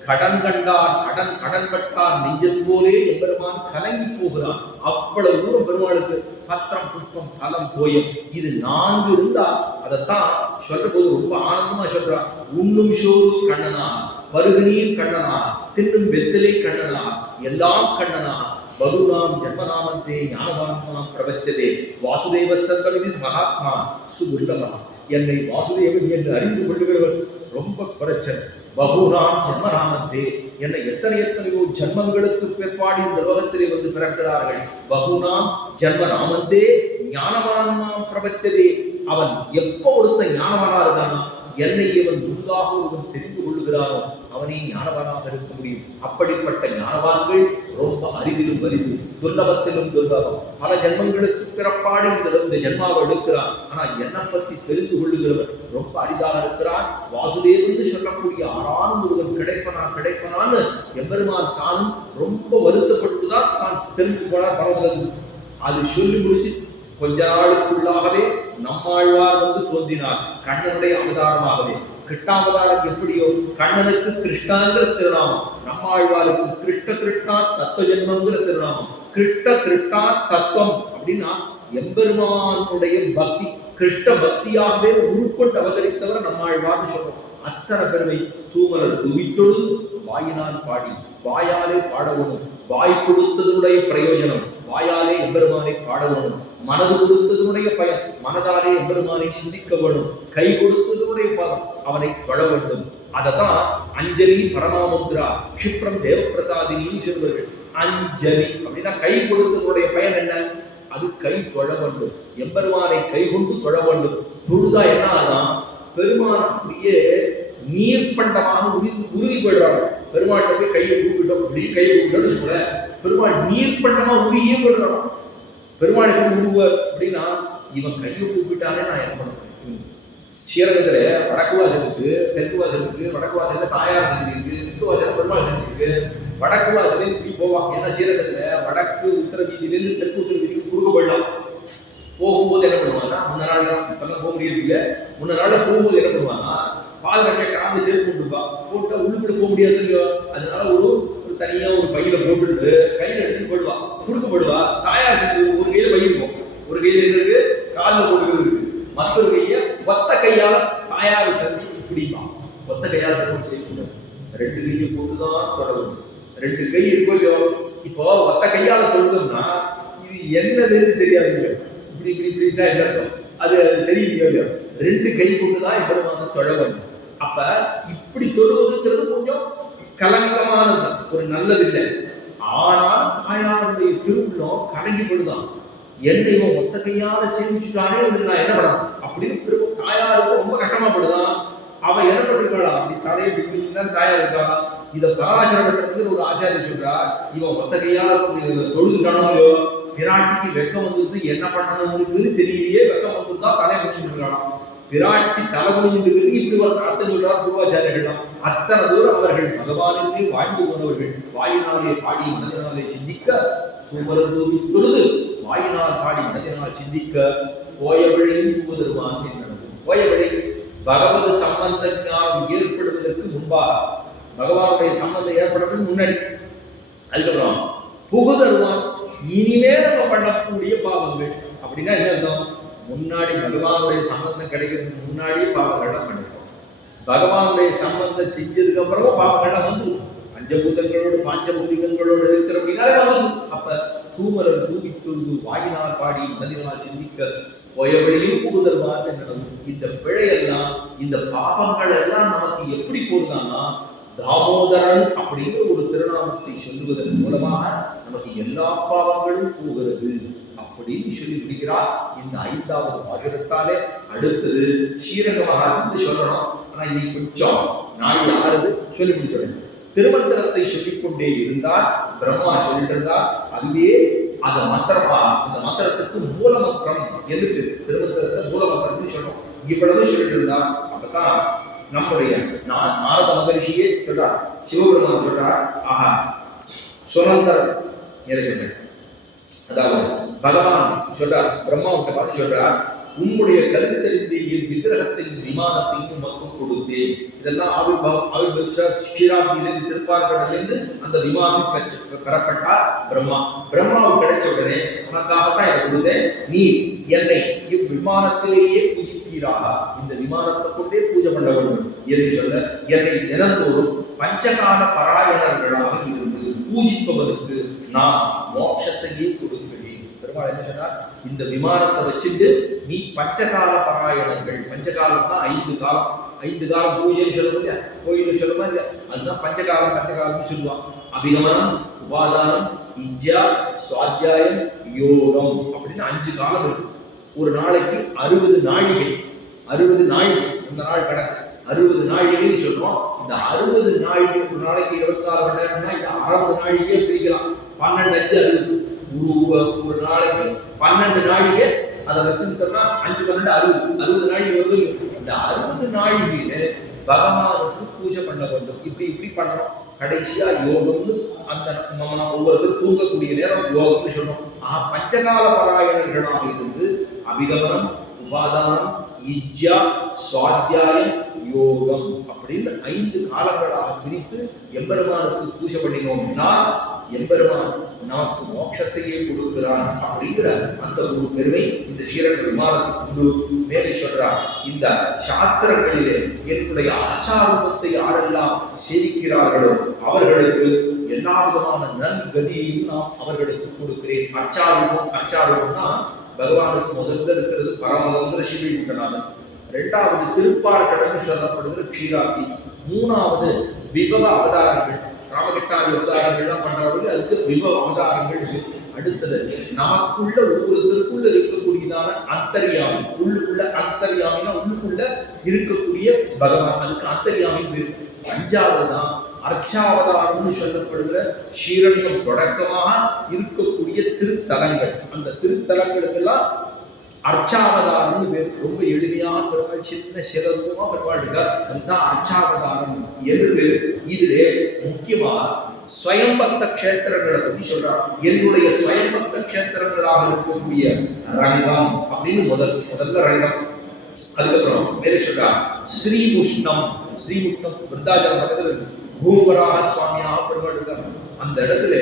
கடன் கண்டார் கடன் பட்டார் நெஞ்சல் போலே எம்பெருமான் கலங்கி போகிறான். அவ்வளவு தூரம் பெருமாளுக்கு பத்திரம் புஷ்பம் பலம் தோயம் இது 4 இருந்தா அதைத்தான் சொல்ற போது ரொம்ப ஆனந்தமா சொல்றான். உண்ணும் சோறு கண்ணனா, பருகுநீர் கண்ணனா, தின்னும் வெத்தலை கண்ணனா, எல்லாம் கண்ணனா, பகுநாம் ஜன்மநாமந்தே ஞானவான்மாம் பிரபத்ததே வாசுதேவ சர்வநிதி மகாத்மா சுதுர்லபா. என்னை வாசுதேவன் என்று அறிந்து கொள்ளுகிறவர் ரொம்ப குறைச்சல். பகுநாம் ஜன்மநாமந்தே, என்னை எத்தனையோ ஜன்மங்களுக்கு பிற்பாடு இந்த லோகத்திலே வந்து பிறக்கிறார்கள். பகுநாம் ஜன்மநாமந்தே ஞானவான்மாம் பிரபத்ததே, அவன் எப்போ ஒருத்த ஞானவானா இருந்தானோ, என்னை இவன் முழுதாக ஒருவன் தெரிந்து கொள்ளுகிறானோ அவனே ஞானவானாக இருக்க முடியும். அப்படிப்பட்ட ஞானவான்கள் ரொம்ப அரிதிலும் அரிது, துர்லபத்திலும் துர்லபம். பல ஜென்மங்களுக்கு பிறப்பாடு இந்த ஜென்மாவை எடுக்கிறான். ஆனா என்னை பற்றி தெரிந்து கொள்ளுகிறவன் ரொம்ப அரிதாக இருக்கிறான். வாசுதேவன் சொல்லக்கூடிய ஆறான் முருகன் கிடைப்பனான்னு எம்பெருமான் தானும் ரொம்ப வருத்தப்பட்டுதான் தான் தெரிந்து போனார் பரவலது. அது சொல்லி முடிச்சு கொஞ்ச நாளுக்குள்ளாகவே நம்மாழ்வார் வந்து தோன்றினார் கண்ணனுடைய அவதாரமாகவே. கிருஷ்ணாவதாரம் எப்படியோ கண்ணனுக்கு கிருஷ்ணாங்கிற திருநாமம், நம்மாழ்வாருக்கு கிருஷ்ணா தத்துவ ஜென்மங்கிற திருநாமம். கிருஷ்ணா தத்துவம் அப்படின்னா எம்பெருமானுடைய பக்தி, கிருஷ்ண பக்தியாகவே உருக்கொண்டு அவதரித்தவர் நம்மாழ்வார்னு சொல்றோம். அத்தனை பெருமை. தூமலர் துவித்தொழுது வாயினால் பாடி, வாயாலே பாடவனும், வாய் கொடுத்ததுடைய பிரயோஜனம் வாயாலே எம்பெருமானை பாடவனும், மனது கொடுத்ததுடைய பயன் மனதாலே எம்பெருமானை சிந்திக்க வேணும், கை கொடுத்ததுடைய பலம் அவனை தொழ வேண்டும். அததான் அஞ்சலி பரமாமுத்ரா க்ஷிப்ரம் தேவப்பிரசாதினின்னு சொல்வார்கள். அஞ்சலி அப்படின்னா கை கொடுத்ததுடைய பயன் என்ன? அது கை தொழ வேண்டும், எம்பெருமானை கை கொண்டு தொழ வேண்டும். தொழுதா என்ன ஆதான்? பெருமான் அப்படியே நீர்பண்டமாக உருகி போயிடுறாங்க. பெருமாட்ட போய் கையை கூப்பிட்டோம் அப்படின்னு கையை கூப்பிட்டோம்னு சொல்ல, பெருமாள் நீர்பண்டமா உருகியே போயிடுறான். பெருமாள் எப்படி உருவார் அப்படின்னா, இவன் கையை கூப்பிட்டாலே நான் என்ன பண்ணுவேன். ஸ்ரீரங்கத்துல வடக்கு வாசலுக்கு தெற்கு வாசலுக்கு, வடக்கு வாசல்ல தாயார் சந்தி இருக்கு, தெற்கு வாசல்ல பெருமாள் சந்தி இருக்கு. வடக்கு வாசலே இப்படி போவான். ஏன்னா ஸ்ரீரங்கத்துல வடக்கு உத்தர வீதியிலிருந்து தெற்கு உத்தர வீதிக்கு குறுக்க போயிடலாம். போகும்போது என்ன பண்ணுவாங்கன்னா, முன்ன நாள் இப்பெல்லாம் போக முடியாது இல்லை, முன்ன நாள் போகும்போது என்ன பண்ணுவாங்கன்னா, பாதுகாக்க காலில் செருப்பு போட்டுருப்பான். போட்டா உள்ளுக்குள்ள போக முடியாது இல்லையோ, அதனால ஒரு தனியா ஒரு பையில போட்டுட்டு கையில எடுத்துட்டு போடுவா, குறுக்க போடுவா. தாயார் சந்தி ஒரு கையில பை இருக்கும், ஒரு கையில என்ன இருக்கு, காலில் போட்டுக்கிறது இருக்கு, மற்றொரு கைய ஒத்த கையால தாயார் சந்தி இப்படிப்பான். ஒத்த கையால போட்டு செய்யக்கூடாது, 2 கையை போட்டுதான் தொடரும். 2 கை இருக்கோ, இப்போ ஒத்த கையால தொடுத்தோம்னா இது என்னதுன்னு தெரியாது. இப்படி இப்படி இப்படிதான் என்ன இருக்கும், அது சரியில்லையோ. 2 கை கொண்டுதான் எம்பெருமானை தொழ வேண்டும். அப்ப இப்படி தொடுவதுங்கிறது கொஞ்சம் கலங்கமானது, ஒரு நல்லதில்லை. ஆனால் தாயாருடைய திருவுள்ளம் கலங்கிப்படுதான். என்னை இவன் ஒத்த கையால சேமிச்சுட்டானே, இதுக்கு நான் என்ன பண்ணணும் அப்படின்னு தாயாருக்கு ரொம்ப கஷ்டமாப்படுதான். அவன் என்ன பண்ணிருக்காளா, அப்படி தலையை பிடிதான் தாயார் இருக்காளா. இதை பராசரப்பட்டதுக்கு ஒரு ஆச்சாரிய சொல்றா, இவன் ஒத்த கையால தொழுதுட்டானோ இல்லையோ, பிராட்டிக்கு வெக்கம் வந்தது, என்ன பண்ணணும்னு தெரியலையே, வெக்கம் வந்துதான் தலையை முடிஞ்சுட்டு இருக்காளாம். பிராட்டி தலை முடிஞ்சுட்டு இருக்கிறது இப்படி ஒரு அர்த்தம் சொல்றார் பூர்வாச்சாரியர்கள். அத்தனை தூரம் அவர்கள் பகவானுக்கு வாழ்ந்து போனவர்கள். வாயினாலே பாடி மனதினாலே சிந்திக்க பொழுது வாயினால் பாடி மனதினால் சிந்திக்க போய வழியும் புகுதருவான் என்பது. போய வழி பகவத் சம்பந்த ஞானம் ஏற்படுவதற்கு முன்பாக, பகவானுடைய சம்பந்தம் ஏற்படுறதுக்கு முன்னாடி, அதுக்கப்புறம் புகுதருவான் இனிமே நம்ம பண்ணக்கூடிய பாவங்கள். அப்படின்னா என்ன அர்த்தம்? முன்னாடி பகவானுடைய சம்பந்தம் கிடைக்கிறதுக்கு முன்னாடியே பாவங்கள்லாம் பண்ணிருக்கோம். பகவானுடைய சம்பந்தம் செஞ்சதுக்கு அப்புறமும் பாவங்கள்லாம் வந்துடும். பஞ்சபூதங்களோடு பாஞ்சபூதிகளோடு இருக்கிற அப்படின்னாலே வந்துடும். அப்ப தூமலர் தூவி தொழுது வாயினால் பாடி மனதினால் சிந்திக்க போயவழியும் புகுதல்வார் என்னும் இந்த பிழையெல்லாம், இந்த பாவங்கள் எல்லாம் நமக்கு எப்படி போடுதான்னா, தாமோதரன் அப்படிங்கிற ஒரு திருநாமத்தை சொல்லுவதன் மூலமாக நமக்கு எல்லா பாவங்களும் போகிறது அப்படின்னு சொல்லி முடிக்கிறார் இந்த 5வது பாசுரத்தாலே. அடுத்தது ஸ்ரீரங்க மகாத்மியத்தை சொல்லணும். ஆனா இன்னைக்கு கொஞ்சம் நாள் யாருது சொல்லி முடிச்சுறேன். திருமந்திரத்தை சொல்லிக்கொண்டே இருந்தால் பிரம்மா சொல்லிட்டு இருந்தா, அதுவே அந்த மந்திரமா, அந்த மந்திரத்துக்கு மூலமந்திரம் எதுக்கு, திருமந்திரத்தை மூலமந்திரம்னு சொல்றோம். இவ்வளவு சொல்லிட்டு இருந்தா, அப்பதான் நம்முடைய நாரத மகரிஷியே சொல்றார், சிவபெருமான் சொல்றார், ஆஹா சுனந்தர் சொன்னேன். அதாவது பகவான் சொல்றார், பிரம்மாவிட்ட பார்த்து சொல்றார், உம்முடைய கருத்தறிந்து என் விக்கிரகத்தையும் விமானத்தையும் உமக்கு கொடுத்தேன். இதெல்லாம் ஷீராப்தியிலிருந்து திருப்பார்கடலிருந்து அந்த விமானம் பெறப்பட்டார் பிரம்மா. பிரம்மாவுக்கு கிடைச்ச உடனே உனக்காகத்தான் எனக்கு கொடுத்தேன், நீ என்னை இவ்விமானத்திலேயே பூஜிப்பீராக, இந்த விமானத்தை கொண்டே பூஜை பண்ண வேண்டும் என்று சொல்ல, என்னை தினந்தோறும் பஞ்சகால பராயணர்களாக இருந்து பூஜிப்பவனுக்கு நான் மோட்சத்தையே கொடுக்கிறேன். பெருமாள் என்ன சொன்னார், இந்த விமானத்தை வச்சுட்டு நீ பஞ்சகால பராயணங்கள், பஞ்சகாலம் தான் 5 காலம், 5 காலம் பூஜைன்னு சொல்லுவோம் இல்லையா, கோயில சொல்லுமா இல்லையா, அதுதான் பஞ்சகாலம். பஞ்சகாலம்னு சொல்லுவான். அபிகமனம், உபாதானம், இஜ்யா, சுவாத்தியாயம், யோகம் அப்படின்னு 5 காலம் இருக்கு. ஒரு நாளைக்கு 60 நாழிகை, 60 நாழிகை இந்த நாள் கணக்கு 60 நாழிகைன்னு சொல்றோம். இந்த 60 நாழிகை ஒரு நாளைக்கு 24 மணி நேரம்னா இந்த 60 நாழிகையே பிரிக்கலாம். 12 5 60. ஒரு நாளைக்கு 12 நாழிகை அதை வச்சுட்டோம்னா 5 12 60 நாழிகை வந்து இந்த 60 நாழிகையில பகவானுக்கு பூஜை பண்ண வேண்டும். இப்படி பண்ணணும். கடைசியா யோகம்னு அந்த நம்ம ஒவ்வொருத்தரும் தூங்கக்கூடிய நேரம் யோகம்னு சொல்றோம். பஞ்சகால பராயணர்களாக இருந்து அபிகமனம், உபாதானம், இஜ்யா, சுவாத்தியாயம், யோகம் அப்படின்னு 5 காலங்களாக பிரித்து எம்பெருமானுக்கு பூஜை பண்ணினோம்னா எம்பெருமான் நமக்கு மோட்சத்தையே கொடுக்கிறான் அப்படிங்கிற அந்த ஒரு பெருமை இந்த ஸ்ரீரங்க விமானத்துக்கு உண்டு. மேலே சொல்றார், இந்த சாஸ்திரங்களிலே என்னுடைய ஆச்சாரத்தை யாரெல்லாம் சேவிக்கிறார்களோ அவர்களுக்கு எல்லா விதமான நன்கதியையும் நான் அவர்களுக்கு கொடுக்கிறேன். அச்சாரம்னா பகவானுக்கு முதல்ல இருக்கிறது பரமதந்திர ஸ்ரீவைகுண்டநாதன், 2வது திருப்பார்கடல்னு சொல்லப்படுகிற க்ஷீராப்தி, 3வது விபவ அவதாரங்கள், ராமகிருஷ்ணாதி அவதாரங்கள்லாம் பண்றவர்கள் அதுக்கு விபவ அவதாரங்கள். அடுத்தது நமக்குள்ள ஒவ்வொருத்தருக்குள்ள இருக்கக்கூடியதான அந்தர்யாமி, உள்ளுக்குள்ள அந்தர்யாமினா உள்ளுக்குள்ள இருக்கக்கூடிய பகவான், அதுக்கு அந்தர்யாமி பேர். 5வது தான் அர்ச்சாவதாரம்னு சொல்லப்படுகிற ஸ்ரீரங்கம் தொடக்கமாக இருக்கக்கூடிய திருத்தலங்கள். அந்த திருத்தலங்களுக்கெல்லாம் அர்ச்சாவதாரம்னு பேர். ரொம்ப எளிமையாக பெருமாள் சின்ன சிலருமா பெருமாள் இருக்கார், அதுதான் அர்ச்சாவதாரம் என்று பேர். இதிலே முக்கியமா ஸ்வயம்பக்த கஷேத்திரங்களை பற்றி சொல்றார். என்னுடைய ஸ்வயம்பக்த கஷேத்திரங்களாக இருக்கக்கூடிய ரங்கம் அப்படின்னு முதல்ல ரங்கம். அதுக்கப்புறம் மேலே சொல்றார் ஸ்ரீமுஷ்ணம் விருத்தாச்சலம் பக்கத்தில் இருக்கு. பூவராக சுவாமியாக பெருமாள் இருக்கார். அந்த இடத்துல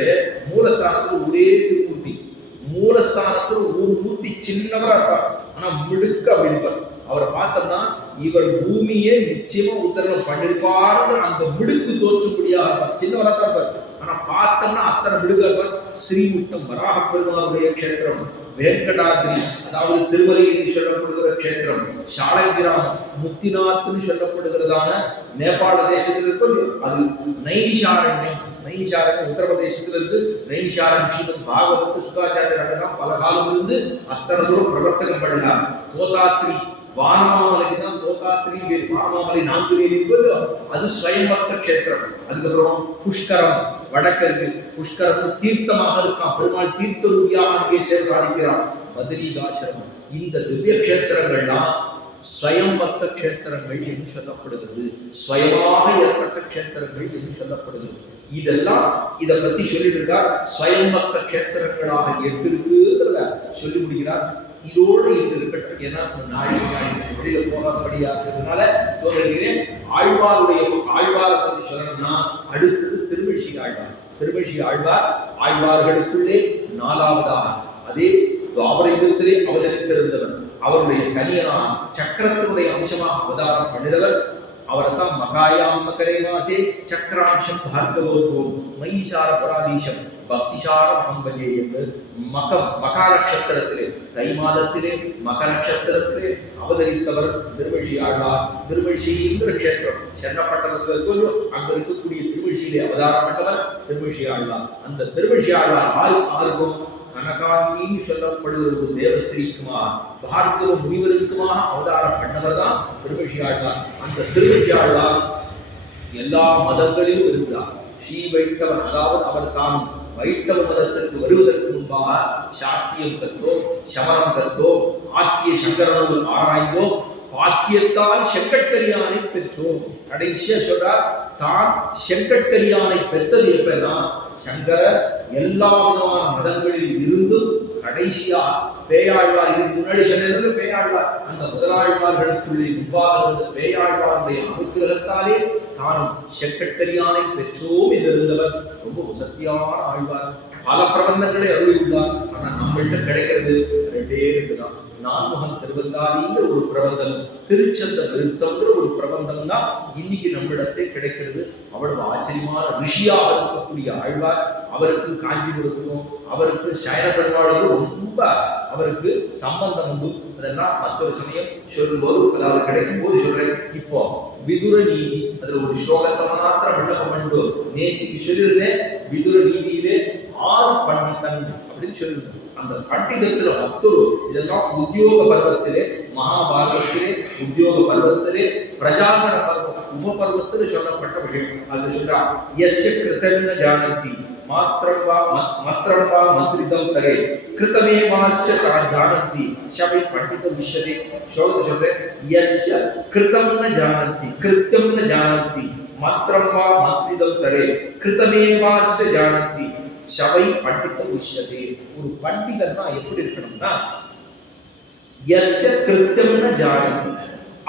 மூலஸ்தானத்தில் ஒரே திருமூர்த்தி, மூலஸ்தானத்தில் ஒரு மூர்த்தி சின்னவரா இருப்பார், ஆனா மிடுக்க அப்படி இருப்பார். அவரை பார்த்தோம்னா இவர் பூமியே நிச்சயமா உத்தரவு பண்ணிருப்பாரு அந்த மிடுக்கு தோற்றும்படியாக இருப்பார். சின்னவரா தான் இருப்பார், ஆனா பார்த்தோம்னா அத்தனை மிடுக்க இருப்பார். ஸ்ரீமுட்டம் வராக பெருமாளுடைய க்ஷேத்திரம், வேங்கடாத்ரி அதாவது திருமலை என்று சொல்லப்படுகிற க்ஷேத்திரம், ஷாலங்கிராமம், முத்திநாத்னு சொல்லப்படுகிறதான நேபாள தேசத்தில் இருக்கு. அது நைமிஷாரண்யம் உத்தரப்பிரதேசத்தில் இருக்கு. நைமிஷாரண்யம் ஸ்ரீமத் பாகவத சுகாச்சாரியர் பல காலம் இருந்து அத்தனை தூரம் பிரவர்த்தகம் பண்ணினார். தோதாத்ரி வானமாமலைக்கு தான் தோதாத்ரி பேர். வானமாமலை 4 பேர், அது ஸ்வயம்பக்த க்ஷேத்திரம். அதுக்கப்புறம் புஷ்கரம் வடக்கு இருக்கு. புஷ்கரம் தீர்த்தமாக இருக்கான். பெருமாள் தீர்த்த ரூபியாக அங்கே சேவை சாதிக்கிறார். பத்ரிகாசிரமம். இந்த திவ்ய க்ஷேத்திரங்கள்லாம் ஸ்வயம்பக்த க்ஷேத்திரங்கள் என்று சொல்லப்படுகிறது. ஸ்வயமாக ஏற்பட்ட க்ஷேத்திரங்கள் என்று சொல்லப்படுகிறது. இதெல்லாம் இதை பத்தி சொல்லியிருக்கார். ஸ்வயம்பக்த க்ஷேத்திரங்களாக 8 இருக்குங்கிறத சொல்லி முடிக்கிறார். இதோடு இது இருக்கட்டும். ஏன்னா நாளைக்கு வெளியில போகப்படியா இருக்கிறதுனால சொல்கிறேன். ஆழ்வாரை பற்றி சொல்லணும்னா அடுத்தது திருவழிசி ஆழ்வார். ஆழ்வார்களுக்குள்ளே 4வதாக அதே துவாபர யுகத்திலே அவதரித்திருந்தவர். அவருடைய கனியனான சக்கரத்தினுடைய அம்சமாக அவதாரம் பண்ணினவர். அவரைத்தான் மகாயாம் மக்கரே மாசே சக்கராம்சம் பார்கவோத்வோம் மைசார பராதீசம் பக்திசார மகம்பஜே என்று மக நட்சத்திரத்திலே தை மாதத்திலே மக நட்சத்திரத்திலே அவதரித்தவர் திருவழிசி ஆழ்வார். திருவழிசிங்கிற க்ஷேத்திரம் சென்னப்பட்டவர்களுக்கு அங்க இருக்கக்கூடிய திருவழிசியிலே அவதாரம் பண்ணவர் திருவழிசி ஆழ்வார். அந்த திருவழிசி ஆழ்வார் ஆளுக்கும் கனகாங்கின்னு சொல்லப்படுகிற ஒரு தேவஸ்திரீக்குமாக பார்கவ முனிவருக்குமாக அவதாரம் பண்ணவர் தான் திருவழிசி ஆழ்வார். அந்த திருவழிசி ஆழ்வார் எல்லா மதங்களிலும் இருந்தார். ஸ்ரீ வைஷ்ணவன், அதாவது அவர் தான் வைஷ்ணவ மதத்திற்கு வருவதற்கு முன்பாக சாக்கியம் கற்றோ, சமரம் கற்றோ, ஆக்கிய சங்கரனோடு ஆராய்ந்தோ, பாக்கியத்தால் செங்கட்கரியானை பெற்றோம். கடைசியா சொல்றார், தான் செங்கட்கரியானை பெற்றது எப்பன்னா சங்கர எல்லா விதமான மதங்களில் இருந்தும் கடைசியா பேயாழ்வார், இதுக்கு முன்னாடி சொன்னது பேயாழ்வார், அந்த முதலாழ்வார்களுக்குள்ளே முன்பாக இருந்த பேயாழ்வாருடைய அனுக்கிரகத்தாலே தானும் செக்கட்டரியானை பெற்றோம் என்று இருந்தவர் ரொம்ப சத்தியான ஆழ்வார். பல பிரபந்தங்களை அருளியுள்ளார். ஆனா நம்மள்கிட்ட கிடைக்கிறது ரெண்டே ரெண்டுதான். நான்முகன் திருவந்தாதிங்கிற ஒரு பிரபந்தம், திருச்சந்த விருத்தம்ங்கிற ஒரு பிரபந்தம் தான் இன்னைக்கு நம்மிடத்தை கிடைக்கிறது. அவ்வளவு ஆச்சரியமான ரிஷியாக இருக்கக்கூடிய ஆழ்வார். அவருக்கு காஞ்சிபுரத்துக்கும் அவருக்கு சயன பெருமாளுக்கும் ரொம்ப அவருக்கு சம்பந்தம் உண்டு. அதெல்லாம் மற்றொரு சமயம் சொல்லும்போது, அதாவது கிடைக்கும் போது சொல்றேன். இப்போ விதுர நீதி, அதுல ஒரு ஸ்லோகத்தை மாத்திரம் விண்ணப்பம் பண்ணு. நேற்றுக்கு சொல்லியிருந்தேன், விதுர நீதியிலே 6 பண்டிதன் அப்படின்னு சொல்லியிருந்தேன். அந்த பண்டிதத்துல மற்றொரு, இதெல்லாம் உத்தியோக பர்வத்திலே, மகாபாரதத்திலே உத்தியோக பர்வத்திலே, பிரஜாகர பர்வம் உப பர்வத்தில் சொல்லப்பட்ட விஷயம். அது சொல்றா, எஸ்ய கிருதன்ன ஜானந்தி மாத்திரம்பா மந்திரிதம் தரே கிருதமேவாஸ்ய ஜானந்தி சபை பண்டித விஷயத்தை சொல்றேன். எஸ்ய கிருதம் ந ஜானந்தி, கிருத்தியம் ந ஜானந்தி, மாத்திரம்பா மந்திரிதம் தரே கிருதமேவாஸ்ய ஜானந்தி சபை பண்டித விஷயத்தை. ஒரு பண்டிதன்னா எப்படி இருக்கணும்னா, எஸ்ய கிருத்தியம் ந ஜானந்தி,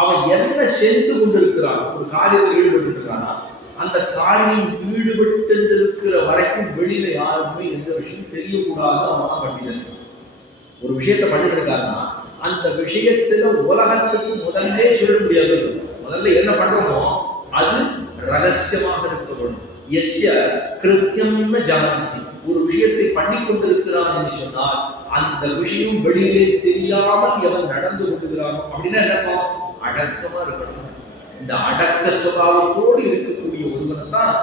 அவன் என்ன சென்று கொண்டிருக்கிறான், ஒரு காரியத்தில் ஈடுபட்டு இருக்கிறானா, அந்த காரியம் ஈடுபட்டு இருக்கிற வரைக்கும் வெளியில யாருக்குமே எந்த விஷயம் தெரியக்கூடாது. அவன் பண்டிதன். ஒரு விஷயத்தை பண்ணிட்டு இருக்காருன்னா அந்த விஷயத்துல உலகத்துக்கு முதல்ல சொல்ல முடியாது. முதல்ல என்ன பண்றோமோ அது ரகசியமாக இருக்க வேண்டும். எஸ்ய கிருத்தியம்னு ஜானந்தி, ஒரு விஷயத்தை பண்ணி கொண்டிருக்கிறான் என்று சொன்னால் அந்த விஷயம் வெளியிலே தெரியாமல் எவன் நடந்து கொண்டிருக்கிறானோ அப்படின்னா என்ன, அடக்கமா இருக்கணும். இந்த அடக்க சுபாவத்தோடு இருக்கக்கூடிய ஒருவனை தான்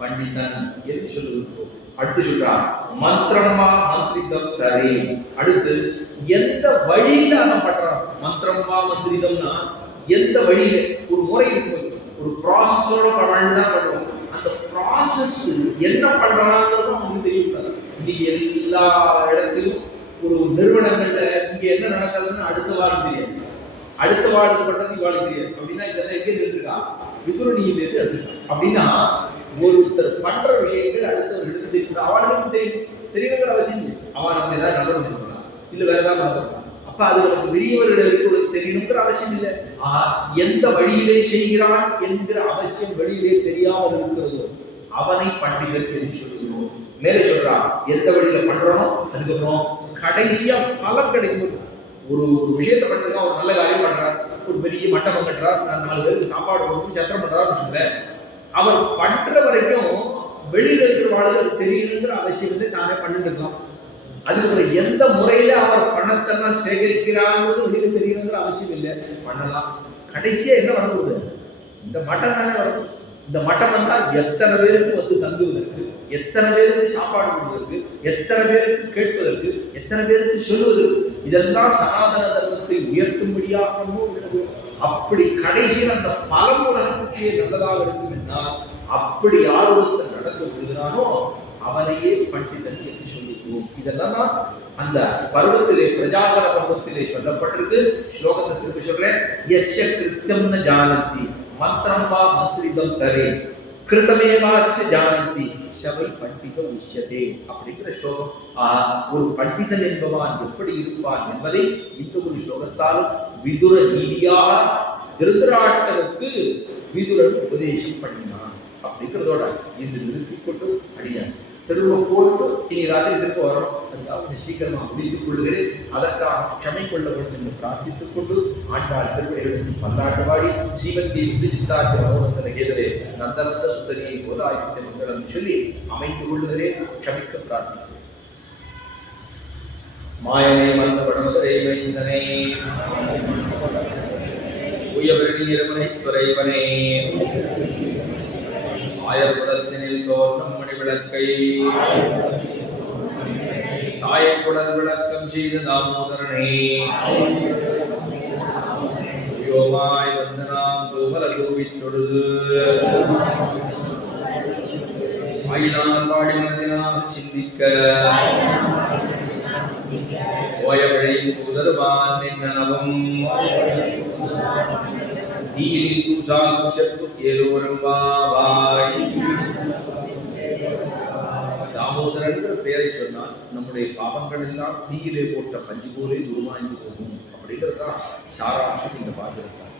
பண்டிதன் என்று சொல்லுகிறோம். அடுத்து சொல்றார், மந்திரமா மந்திரிதம் தரே. அடுத்து எந்த வழியில அவன் பண்றான். மந்திரமா மந்திரிதம்னா எந்த வழியில, ஒரு முறை இருக்கும், ஒரு ப்ராசஸோட தான் பண்ணுவோம். அந்த ப்ராசஸ் என்ன பண்றாங்கிறது அவங்களுக்கு தெரியக்கூடாது. இன்னைக்கு எல்லா இடத்திலும் ஒரு நிறுவனங்கள்ல இங்க என்ன நடக்கிறதுன்னு அடுத்த வாரம் தெரியாது, அடுத்த வாரம் பண்றது இவாளுக்கு தெரியாது. அப்படின்னா இதெல்லாம் எங்க எடுத்துருக்கா, விதுரணியிலிருந்து எடுத்துருக்கா. அப்படின்னா ஒருத்தர் பண்ற விஷயங்கள் அடுத்தவர்களுக்கு தெரியும். அவனுக்கு தெரியணுங்கிற அவசியம் இல்லை. அவன் நமக்கு ஏதாவது நல்லது பண்ணலாம், இல்ல வேற ஏதாவது பண்ணலாம். அப்ப அது நமக்கு பெரியவர்களுக்கு தெரியணுங்கிற அவசியம் இல்லை. எந்த வழியிலே செய்கிறான் என்கிற அவசியம் வெளியிலே தெரியாமல் இருக்கிறதோ அவனை பண்டிதர் என்று சொல்லுகிறோம். மேலே சொல்றா, எந்த வழியில பண்றோம், அதுக்கப்புறம் கடைசியா பலம் கிடைக்கும். ஒரு விஷயத்தை பண்றா, ஒரு நல்ல காரியம் பண்றார், ஒரு பெரிய மண்டபம் கட்டுறார், 4 பேருக்கு சாப்பாடு கொடுக்கும், சத்திரம் பண்றாருன்னு சொல்றேன். அவர் பண்ற வரைக்கும் வெளியில இருக்கிற வாழ்க்கை தெரியணுங்கிற அவசியம் வந்து நானே பண்ணிட்டு இருக்கோம். அதுக்கப்புறம் எந்த முறையில அவர் பணத்தெல்லாம் சேகரிக்கிறாங்கிறது வெளியில தெரியணுங்கிற அவசியம் இல்லை, பண்ணலாம். கடைசியா என்ன வரப்போகுது, இந்த மட்டம் தானே வரணும். இந்த மட்டம் வந்தா எத்தனை பேருக்கு வந்து தங்குவதற்கு, எத்தனை பேருக்கு சாப்பாடு கொடுவதற்கு, எத்தனை பேருக்கு கேட்பதற்கு, எத்தனை பேருக்கு சொல்லுவதற்கு, இதெல்லாம் சனாதன தர்மத்தை உயர்த்தும்படியாக உள்ளது. அப்படி கடைசியில் அந்த பலம் உலகத்துக்கே நல்லதாக இருக்கும் என்றால், அப்படி யார் ஒருத்தர் நடந்து கொள்கிறானோ அவனையே பண்டிதன் என்று சொல்லுவோம். இதெல்லாம் தான் அந்த பருவத்திலே, பிரஜாகர பருவத்திலே சொல்லப்பட்டிருக்கு. ஸ்லோகத்தை திருப்பி சொல்றேன். எஸ்ய கிருத்தியம் ந ஜானந்தி மந்திரம்பா மந்திரிதம் தரே கிருதமேவாஸ்ய ஜானந்தி சபை பண்டித உஷ்யதே அப்படிங்கிற ஸ்லோகம். ஒரு பண்டிதன் என்பவன் எப்படி இருப்பான் என்பதை இந்த ஒரு ஸ்லோகத்தாலும் விதுர நீதியாக திருதராட்டருக்கு விதுரன் உபதேசம் பண்ணினான் அப்படிங்கிறதோட இன்று நிறுத்திக் கொண்டு அடியான் திரும்ப போட்டு இனி ராத்திரி திரும்ப வரும். அதுக்காக கொஞ்சம் சீக்கிரமாக முடித்துக் கொள்கிறேன். அதற்காக க்ஷமை கொள்ள வேண்டும் என்று பிரார்த்தித்துக் கொண்டு ஆண்டாள் திருவிழைகளுக்கு பல்லாட்டவாடி சீவந்தி விஜித்தாற்று அவரத்தன கேதரே நந்தனந்த சுந்தரியை போதாயித்த மங்களம் சொல்லி அமைத்துக் கொள்ளுகிறேன். க்ஷமிக்க பிரார்த்திக்கிறேன். மாயனே மந்த படமதுரை மைந்தனே உயவெளியரமனை துறைவனே ஆயர்குடத்தினில் தோன்றும் மணி விளக்கை தாயக்குடல் விளக்கம் செய்த தாமோதரனே யோமாய் வந்து நாம் தூமல தூவித் தொழுது ஆயினால் பாடி மனதினால் சிந்திக்க ஓயவழி புதல்வான் நின்னவும் தீரி தூசால் செப்பு ஏலோரும் பாவாய் தாமோ தாமோதரங்கிற பெயரை சொன்னால் நம்முடைய பாவங்கள் எல்லாம் தீயிலே போட்ட பஞ்சு போலே துருவாங்கி போகும் அப்படிங்கிறது தான் சாராம்சம் இந்த பாட்டிருக்காங்க.